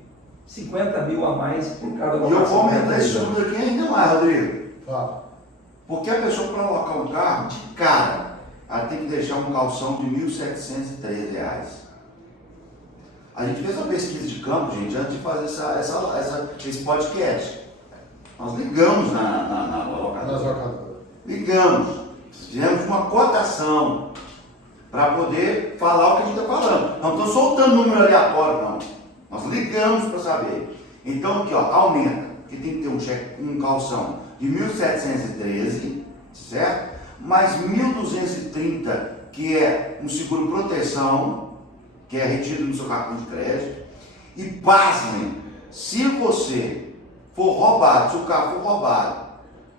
50 mil a mais por cada E eu vou aumentar esse número aqui ainda mais, Rodrigo. Fala. Porque a pessoa para alocar um carro, de cara, ela tem que deixar um calção de R$ 1.713. A gente fez uma pesquisa de campo, gente, antes de fazer esse podcast. Nós ligamos na locadora. Ligamos. Fizemos uma cotação para poder falar o que a gente está falando. Não estou soltando número aleatório, não. Nós ligamos para saber. Então aqui, ó, aumenta. Que tem que ter um calção de 1.713, certo? Mais 1.230, que é um seguro proteção, que é retido no seu cartão de crédito. E pasmem, se você for roubado, se o carro for roubado,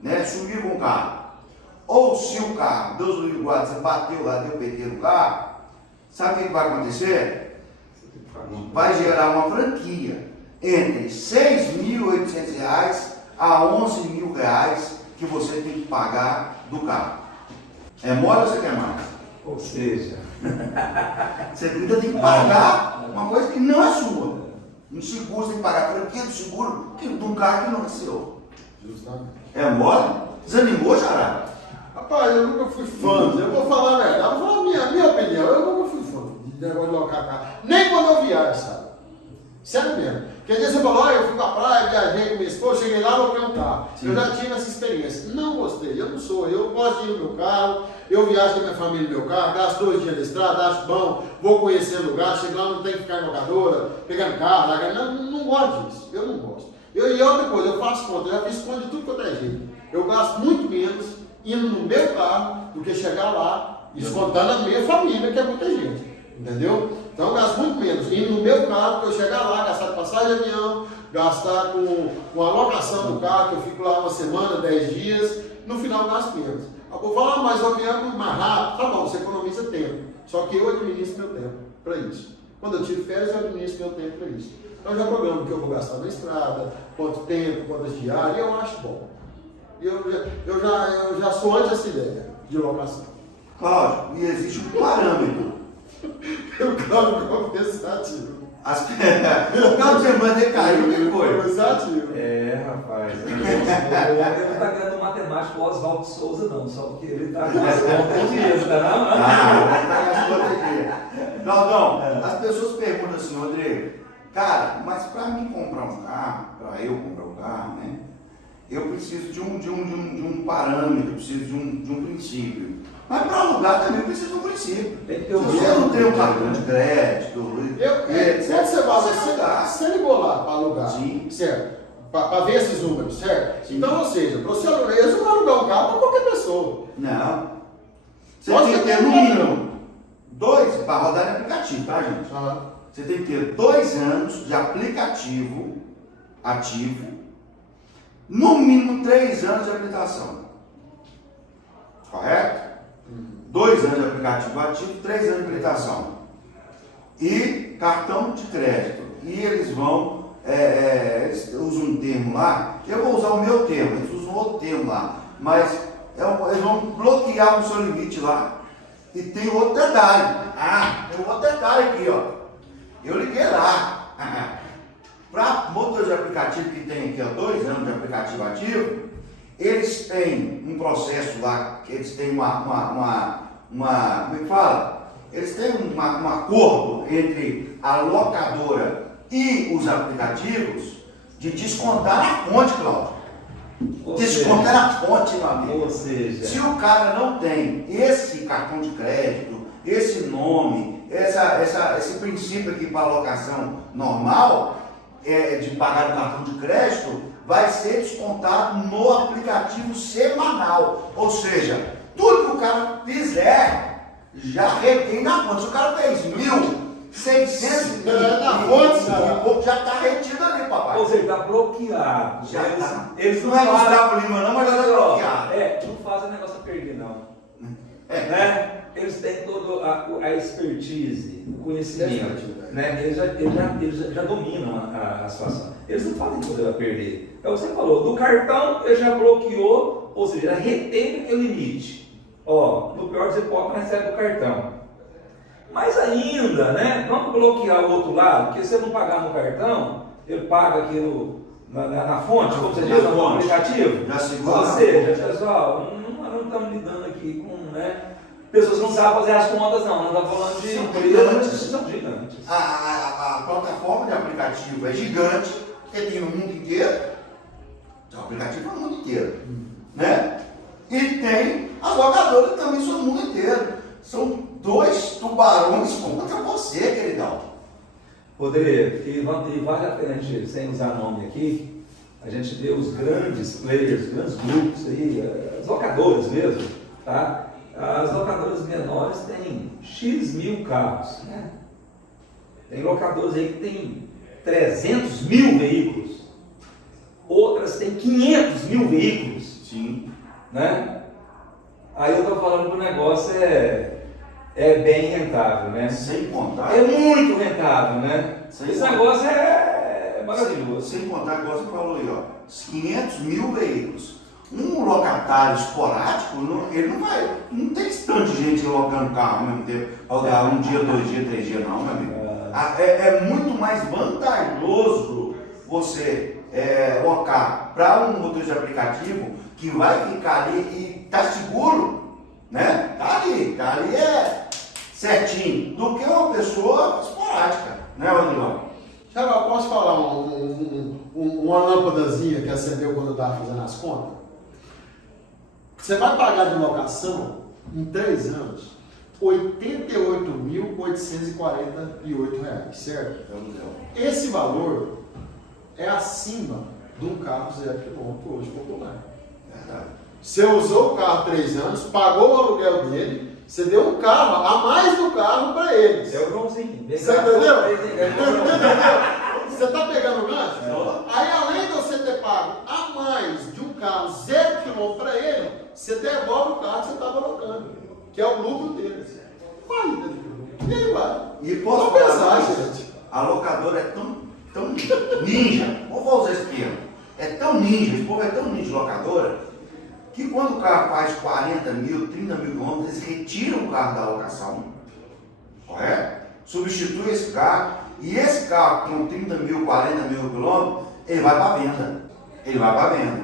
né, sumiu com o carro, ou se o carro, Deus o livre guarda, você bateu lá, deu PT no carro, sabe o que vai acontecer? Vai gerar uma franquia entre R$ 6.800 a R$ 11.000 que você tem que pagar do carro. É mole ou você quer mais? Ou seja, Você ainda tem que pagar uma coisa que não é sua. Um seguro, você tem que pagar a franquia do seguro de um carro que não é seu. Justamente. É mole? Desanimou, Xará? Rapaz, eu nunca fui fã, eu vou falar a verdade, vou falar a minha opinião, eu nunca fui fã de negócio de locar carro, nem quando eu viajo, sabe? Sério mesmo. Porque às vezes você falou, eu fui pra praia, viajei com minha esposa, cheguei lá, loquei um carro. Sim. Eu já tive essa experiência. Não gostei, eu não sou, eu gosto de ir no meu carro, eu viajo com a minha família no meu carro, gasto 2 dias na estrada, acho bom, vou conhecer lugar, chego lá, não tem que ficar em locadora, pegando carro, largando. Não gosto disso, eu não gosto. E outra coisa, eu faço conta, eu já fiz conta de tudo quanto é jeito. Eu gasto muito menos indo no meu carro do que chegar lá, descontando a minha família, que é muita gente. Entendeu? Então eu gasto muito menos indo no meu carro, que eu chegar lá, gastar com passagem de avião, gastar com a locação do carro, que eu fico lá uma semana, 10 dias, no final eu gasto menos. Eu vou falar, mas o avião é mais rápido, tá bom, você economiza tempo. Só que eu administro meu tempo para isso. Quando eu tiro férias, eu administro meu tempo para isso. Então eu já programo o que eu vou gastar na estrada, quanto tempo, quantas diárias, eu acho bom. Eu já sou anti essa ideia de locação. Cláudio, e existe um parâmetro. Eu claro compensativo. O carro de semana decaiu, o que foi? Compensativo. Rapaz, ele não está ganhando matemático Oswaldo Souza, não, só porque ele está com as contas de dinheiro, Não, as pessoas perguntam assim, Rodrigo, cara, mas para mim comprar um carro, para eu comprar um carro, né? Eu preciso de um parâmetro, eu preciso de um princípio. Mas para alugar também precisa de um princípio. Se você não tem um cartão de crédito, Quando você vai, você ligou lá para alugar, sim, certo? Para ver esses números, certo? Sim. Então, ou seja, para você alugar, você vai alugar um carro para qualquer pessoa. não. Você Pode tem que ter ter no um mínimo 2 para rodar em aplicativo, tá, gente? Você tem que ter 2 anos de aplicativo ativo, no mínimo 3 anos de habilitação. Correto? 2 anos de aplicativo ativo, 3 anos de habilitação. E cartão de crédito. E eles vão, eles usam um termo lá, eu vou usar o meu termo, eles usam outro termo lá, mas eles vão bloquear o seu limite lá. E tem outro detalhe. Tem outro detalhe aqui, ó. Eu liguei lá. Para motores de aplicativo que tem aqui, ó, 2 anos de aplicativo ativo, eles têm um processo lá, que eles têm como é que fala? Eles têm um acordo entre a locadora e os aplicativos de descontar na fonte, Cláudio. Descontar na fonte, meu amigo. Ou seja, se o cara não tem esse cartão de crédito, esse nome, esse princípio aqui para alocação normal, de pagar no cartão de crédito, vai ser descontado no aplicativo semanal. Ou seja, tudo que o cara fizer já retém na fonte. Se o cara fez 1.600 na fonte, já está retido ali, papai. ou seja, está bloqueado. Já tá. Eles Não é Gustavo Lima, não, mas já está bloqueado. Não fazem o negócio a perder, não. Né? Eles têm toda a expertise, o conhecimento, né? Eles já dominam a situação. Eles não fazem poder a perder. É o que você falou, do cartão ele já bloqueou, ou seja, já retém aquele limite. No pior dos hipóteses, recebe o cartão. Mas ainda, né? Vamos bloquear o outro lado, porque se você não pagar no cartão, ele paga aquilo na fonte, como você diz, no aplicativo. Já segura. Ou seja, pessoal, não estamos lidando aqui com, pessoas que não sabem fazer as contas, não. Nós estamos falando de empresas que são gigantes. A plataforma de aplicativo é gigante, porque tem no mundo inteiro. O aplicativo é no mundo inteiro. Né? E tem as locadoras também são no mundo inteiro. São 2 tubarões contra você, queridão. Rodrigo, e vale a pena a gente, sem usar nome aqui, a gente vê os grandes players, os grandes grupos aí, as locadoras mesmo, tá? As locadoras menores têm X mil carros, né? Tem locadoras aí que tem 300 mil veículos, outras têm 500 mil veículos. Sim. Né? Aí eu estou falando que o negócio é bem rentável, né? Sem contar. É muito rentável, né? Sem Esse contar. negócio é maravilhoso. Sem contar, igual você falou aí, ó, 500 mil veículos. Um locatário esporádico, ele não tem esse tanto de gente locando carro ao mesmo tempo, para alugar 1 dia, 2 dias, 3 dias, não, meu amigo. É muito mais vantajoso você locar para um motorista de aplicativo que vai ficar ali e tá seguro, né? Tá ali certinho, do que uma pessoa esporádica, né, Rodrigo? Tiago, posso falar uma lâmpadazinha que acendeu quando eu estava fazendo as contas? Você vai pagar de locação, em 3 anos, R$ 88.848, certo? Esse valor é acima de um carro 0 km hoje popular. Verdade. Você usou o carro 3 anos, pagou o aluguel dele, você deu um carro, a mais do carro para eles. É o Joãozinho. Você entendeu? Você está pegando o gancho? Aí, além de você ter pago a mais de um carro 0 km para ele, você devolve o carro que você estava alocando, que é o lucro deles. Vai, e aí vai. E posso Vamos falar, pensar, gente, gente. a locadora é tão ninja, vou usar esse termo, é tão ninja, esse povo é tão ninja de locadora, que quando o carro faz 40 mil, 30 mil quilômetros, eles retiram o carro da locação, correto? Substitui esse carro, e esse carro com 30 mil, 40 mil quilômetros, ele vai para venda. Ele vai para venda.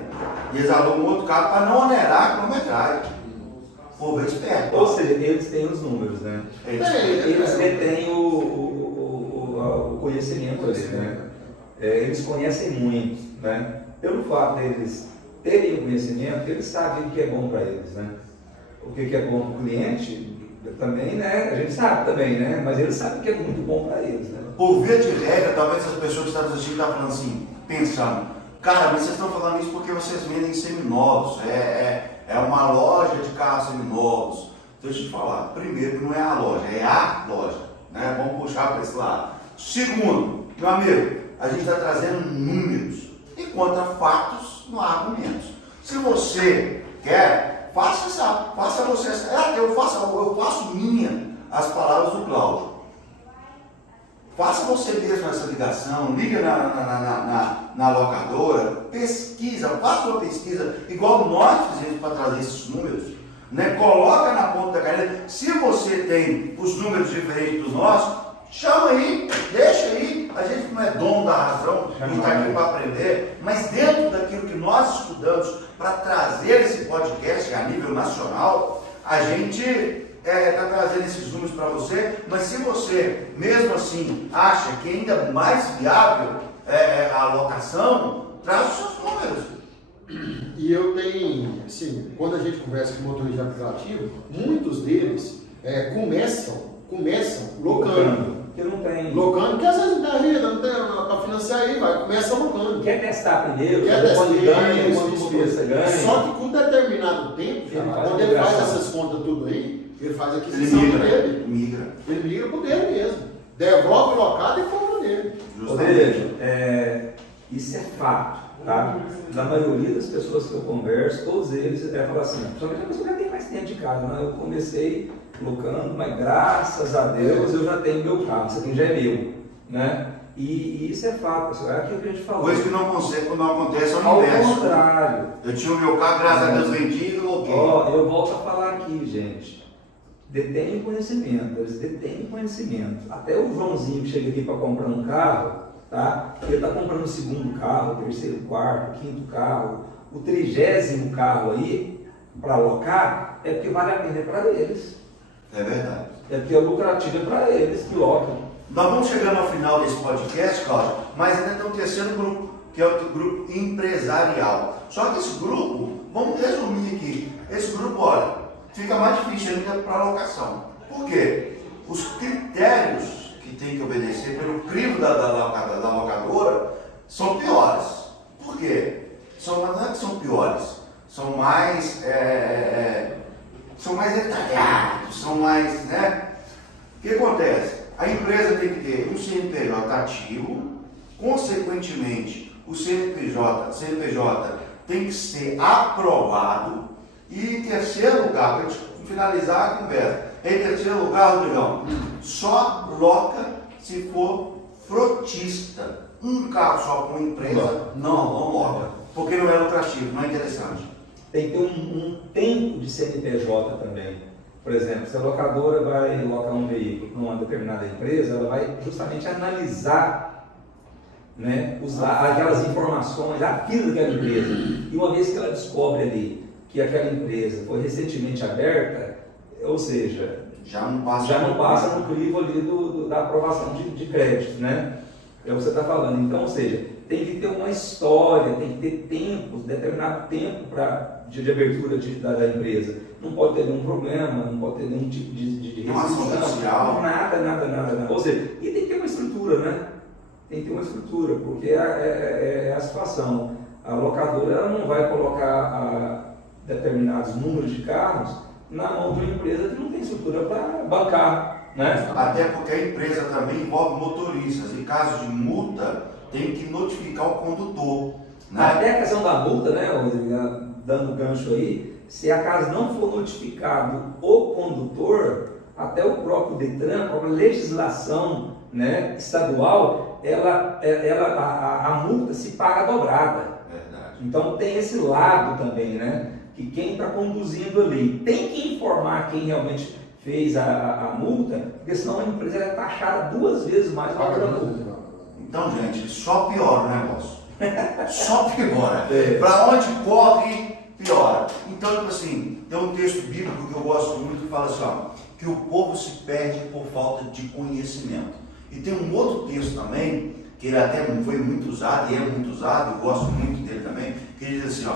E eles alugam outro carro para não onerar a quilometragem. O povo é esperto. Ou seja, eles têm os números, né? Eles detêm o conhecimento ali, né? Eles conhecem muito, né? Pelo fato deles terem o conhecimento, eles sabem o que é bom para eles, né? O que é bom para o cliente também, né? A gente sabe também, né? Mas eles sabem que é muito bom para eles, né? Por via de regra, talvez as pessoas que estão nos assistindo estão falando assim, pensando, cara, mas vocês estão falando isso porque vocês vendem seminovos, é uma loja de carros seminovos. Deixa eu te falar, primeiro, não é a loja, é a loja, né? Vamos puxar para esse lado. Segundo, meu amigo, a gente está trazendo números e contra fatos, não há argumentos. Se você quer, faça você, eu faço minha as palavras do Cláudio. Faça você mesmo essa ligação, liga na locadora, pesquisa, faça uma pesquisa, igual nós fizemos para trazer esses números, né? Coloca na ponta da caneta. Se você tem os números diferentes dos nossos, chama aí, deixa aí. A gente não é dono da razão, a gente está aqui para aprender, mas dentro daquilo que nós estudamos para trazer esse podcast a nível nacional, a gente está trazendo esses números para você, mas se você, mesmo assim, acha que ainda é mais viável a alocação, traz os seus números. E eu tenho, assim, quando a gente conversa com motorista de aplicativo, muitos deles começam locando. Porque não tem. Locando, porque às vezes não tem renda, não tem para financiar aí, vai, começa locando. Quer testar primeiro, Quer testar, quando ganha, isso, quando o motorista ganha. Só que com determinado tempo, Ele faz quando ele faz essas contas tudo aí, ele faz a aquisição dele. Ele migra pro dele mesmo. Devolve o locado e compra dele. Ou seja, isso é fato, tá? Da maioria das pessoas que eu converso, todos eles falam assim, principalmente a pessoa já tem mais tempo de casa, né? Eu comecei locando, mas graças a Deus eu já tenho meu carro, isso aqui já é meu, né? E isso é fato, pessoal, é aquilo que a gente falou. Coisa que não acontece ao inverso. contrário. Eu tinha o meu carro, graças a Deus, vendido e loquei. Ó, eu volto a falar aqui, gente. Detém o conhecimento, eles detêm o conhecimento. Até o Joãozinho que chega aqui para comprar um carro, tá? Ele está comprando o segundo carro, o terceiro, o quarto, o quinto carro, o 30º carro aí, para alocar, é porque vale a pena para eles. É verdade. É porque é lucrativo para eles que locam. Nós vamos chegando ao final desse podcast, Cláudio, mas ainda tem um terceiro grupo, que é o grupo empresarial. Só que esse grupo, vamos resumir aqui, esse grupo, olha, fica mais difícil ainda para alocação. Por quê? Os critérios que tem que obedecer pelo crivo da locadora são piores. Por quê? Não é que são piores, são mais detalhados, são mais, né? O que acontece? A empresa tem que ter um CNPJ ativo, consequentemente, o CNPJ tem que ser aprovado, e em terceiro lugar, para a gente finalizar a conversa, em terceiro lugar, Rodrigão, só loca se for frotista. Um carro só com empresa, não loca, porque não é lucrativo, não é interessante. Tem que ter um tempo de CNPJ também. Por exemplo, se a locadora vai locar um veículo para uma determinada empresa, ela vai justamente analisar, né, usar aquelas informações, a fila daquela empresa. E uma vez que ela descobre ali que aquela empresa foi recentemente aberta, ou seja, já não passa no crivo ali da aprovação de crédito, né? É o que você está falando. Então, ou seja, tem que ter uma história, tem que ter tempo, determinado tempo de abertura da empresa. Não pode ter nenhum problema, não pode ter nenhum tipo de restrição, social. nada. Ou seja, e tem que ter uma estrutura, né? tem que ter uma estrutura, porque é a situação. A locadora ela não vai colocar determinados números de carros na mão de uma empresa que não tem estrutura para bancar, né? Até porque a empresa também envolve motoristas. Em caso de multa, tem que notificar o condutor. Né? Até a questão da multa, né, Rodrigo, dando gancho aí, se acaso não for notificado o condutor, até o próprio Detran, a própria legislação, né, estadual, a multa se paga dobrada. Verdade. Então tem esse lado também, né? Que quem está conduzindo ali tem que informar quem realmente fez a multa, porque senão a empresa é taxada 2 vezes mais a hora da multa. Então, gente, só piora o negócio. Só piora. É. Para onde corre, piora. Então, tipo assim, tem um texto bíblico que eu gosto muito que fala assim, ó, que o povo se perde por falta de conhecimento. E tem um outro texto também, que ele até foi muito usado, e é muito usado, eu gosto muito dele também, que ele diz assim, ó,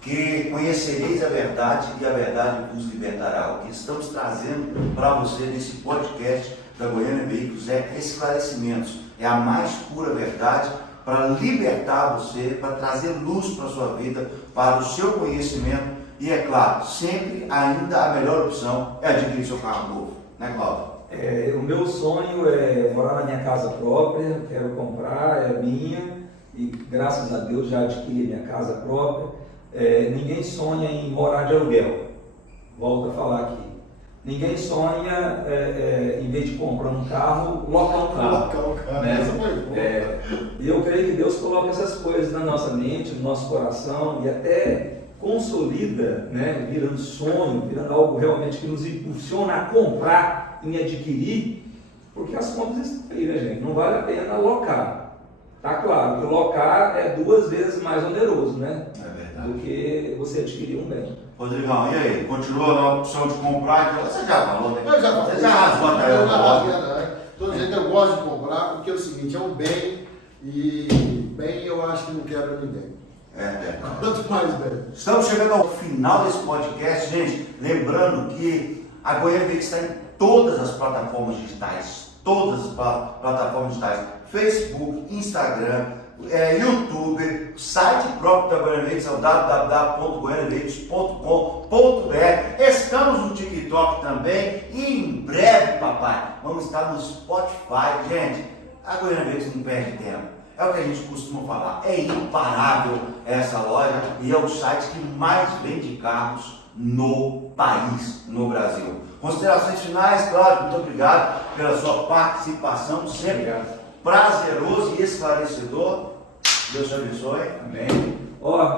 que conhecereis a verdade e a verdade vos libertará. O que estamos trazendo para você nesse podcast da Goiânia Veículos é esclarecimentos, é a mais pura verdade para libertar você, para trazer luz para a sua vida, para o seu conhecimento e, é claro, sempre ainda a melhor opção é adquirir seu carro novo, né, Cláudio? O meu sonho é morar na minha casa própria, quero comprar, é minha, e graças a Deus já adquiri minha casa própria. Ninguém sonha em morar de aluguel, volto a falar aqui. Ninguém sonha, em vez de comprar um carro, locar um carro. Né? E eu creio que Deus coloca essas coisas na nossa mente, no nosso coração e até consolida, né? Virando sonho, virando algo realmente que nos impulsiona a comprar, em adquirir, porque as contas estão aí, né, gente? Não vale a pena locar. Tá claro que locar é 2 vezes mais oneroso, né? É verdade. Do que você adquirir um bem. Rodrigão, e aí? Continua na opção de comprar? Você já falou, né? Eu já falei. Você já rasgou a Eu já tarefa. rasguei, né? Todo jeito eu gosto de comprar, porque é o seguinte, é um bem, e bem eu acho que não quebra ninguém. É verdade. Quanto mais bem. Estamos chegando ao final desse podcast, gente. Lembrando que a Goiânia Veículos está em todas as plataformas digitais. Todas as plataformas digitais. Facebook, Instagram, YouTube, site próprio da Goiânia Veículos é o www.goianiaveículos.com.br. Estamos no TikTok também e em breve, papai, vamos estar no Spotify. Gente, a Goiânia Veículos não perde tempo. É o que a gente costuma falar, é imparável essa loja e é o site que mais vende carros no país, no Brasil. Considerações finais, Cláudio, muito obrigado pela sua participação, sempre prazeroso e esclarecedor. Deus te abençoe. Amém.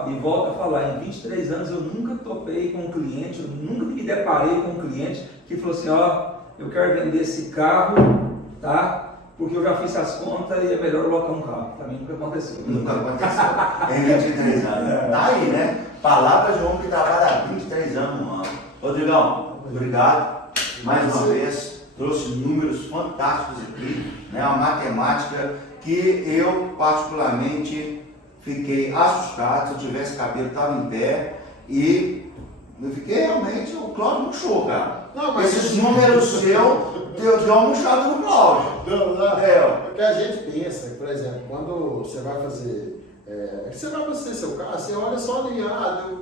E volto a falar, em 23 anos eu nunca topei com um cliente, eu nunca me deparei com um cliente que falou assim, eu quero vender esse carro, tá? Porque eu já fiz as contas e é melhor colocar um carro. Também nunca aconteceu. Nunca aconteceu. Em 23 anos. Tá aí, né? Palavras de um homem que trabalha há 23 anos no ano. Rodrigão, obrigado. Mais uma vez, trouxe números fantásticos aqui, né? Uma matemática que eu, particularmente, fiquei assustado. Se eu tivesse cabelo, estava em pé. E eu fiquei realmente, o Cláudio murchou, cara. Não, mas esses números seus deu uma murchada no Cláudio. Não. Porque a gente pensa, por exemplo, quando você vai fazer, você vai abastecer seu carro, você olha só ali, eu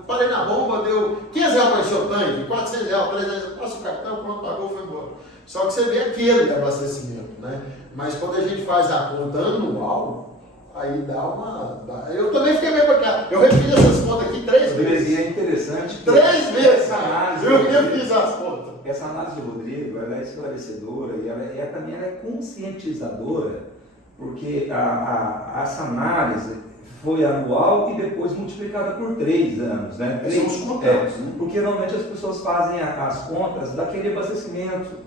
parei na bomba, deu 15 reais para encher o tanque, 400 reais, 300 reais, passa o cartão, pronto, pagou, foi embora. Só que você vê aquele de abastecimento, né? Mas quando a gente faz a conta anual, aí dá uma... Eu também fiquei meio bacana. Eu refiz essas contas aqui 3 vezes. É interessante. 3 vezes, essa análise. Eu refiz as contas. Essa análise do Rodrigo, ela é esclarecedora e também ela é conscientizadora, porque essa análise foi anual e depois multiplicada por 3 anos, né? São os contatos, né? Porque normalmente as pessoas fazem as contas daquele abastecimento,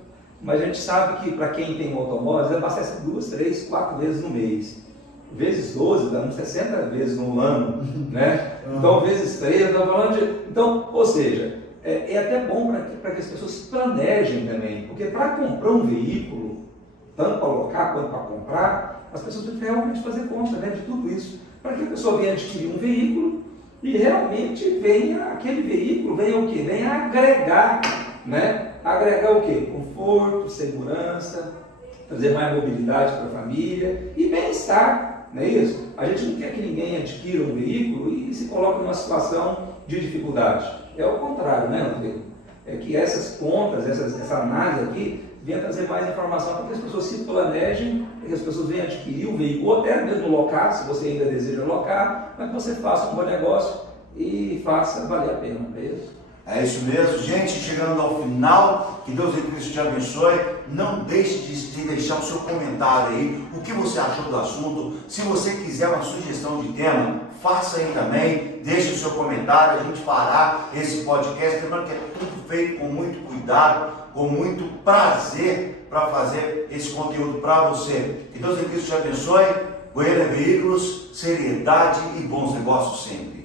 mas a gente sabe que para quem tem automóveis, abastece 2, 3, 4 vezes no mês. Vezes 12, dá uns 60 vezes no ano, né? Então, vezes 3, estamos falando de... Então, ou seja, é até bom para que as pessoas planejem também, porque para comprar um veículo, tanto para alocar quanto para comprar, as pessoas têm que realmente fazer conta, né, de tudo isso, para que a pessoa venha adquirir um veículo e realmente aquele veículo venha o quê? Venha agregar, né? Agregar o quê? Conforto, segurança, trazer mais mobilidade para a família e bem-estar, não é isso? A gente não quer que ninguém adquira um veículo e se coloque numa situação de dificuldade. É o contrário, né, Rodrigo? É que essas contas, essa análise aqui, venha trazer mais informação para que as pessoas se planejem, para que as pessoas venham adquirir o veículo, ou até mesmo locar, se você ainda deseja locar, mas que você faça um bom negócio e faça valer a pena, não é isso? É isso mesmo, gente, chegando ao final, que Deus em Cristo te abençoe. Não deixe de deixar o seu comentário aí, o que você achou do assunto. Se você quiser uma sugestão de tema, faça aí também, deixe o seu comentário, a gente fará esse podcast, lembrando que é tudo feito com muito cuidado, com muito prazer para fazer esse conteúdo para você. Que Deus em Cristo te abençoe. Goiânia Veículos, seriedade e bons negócios sempre.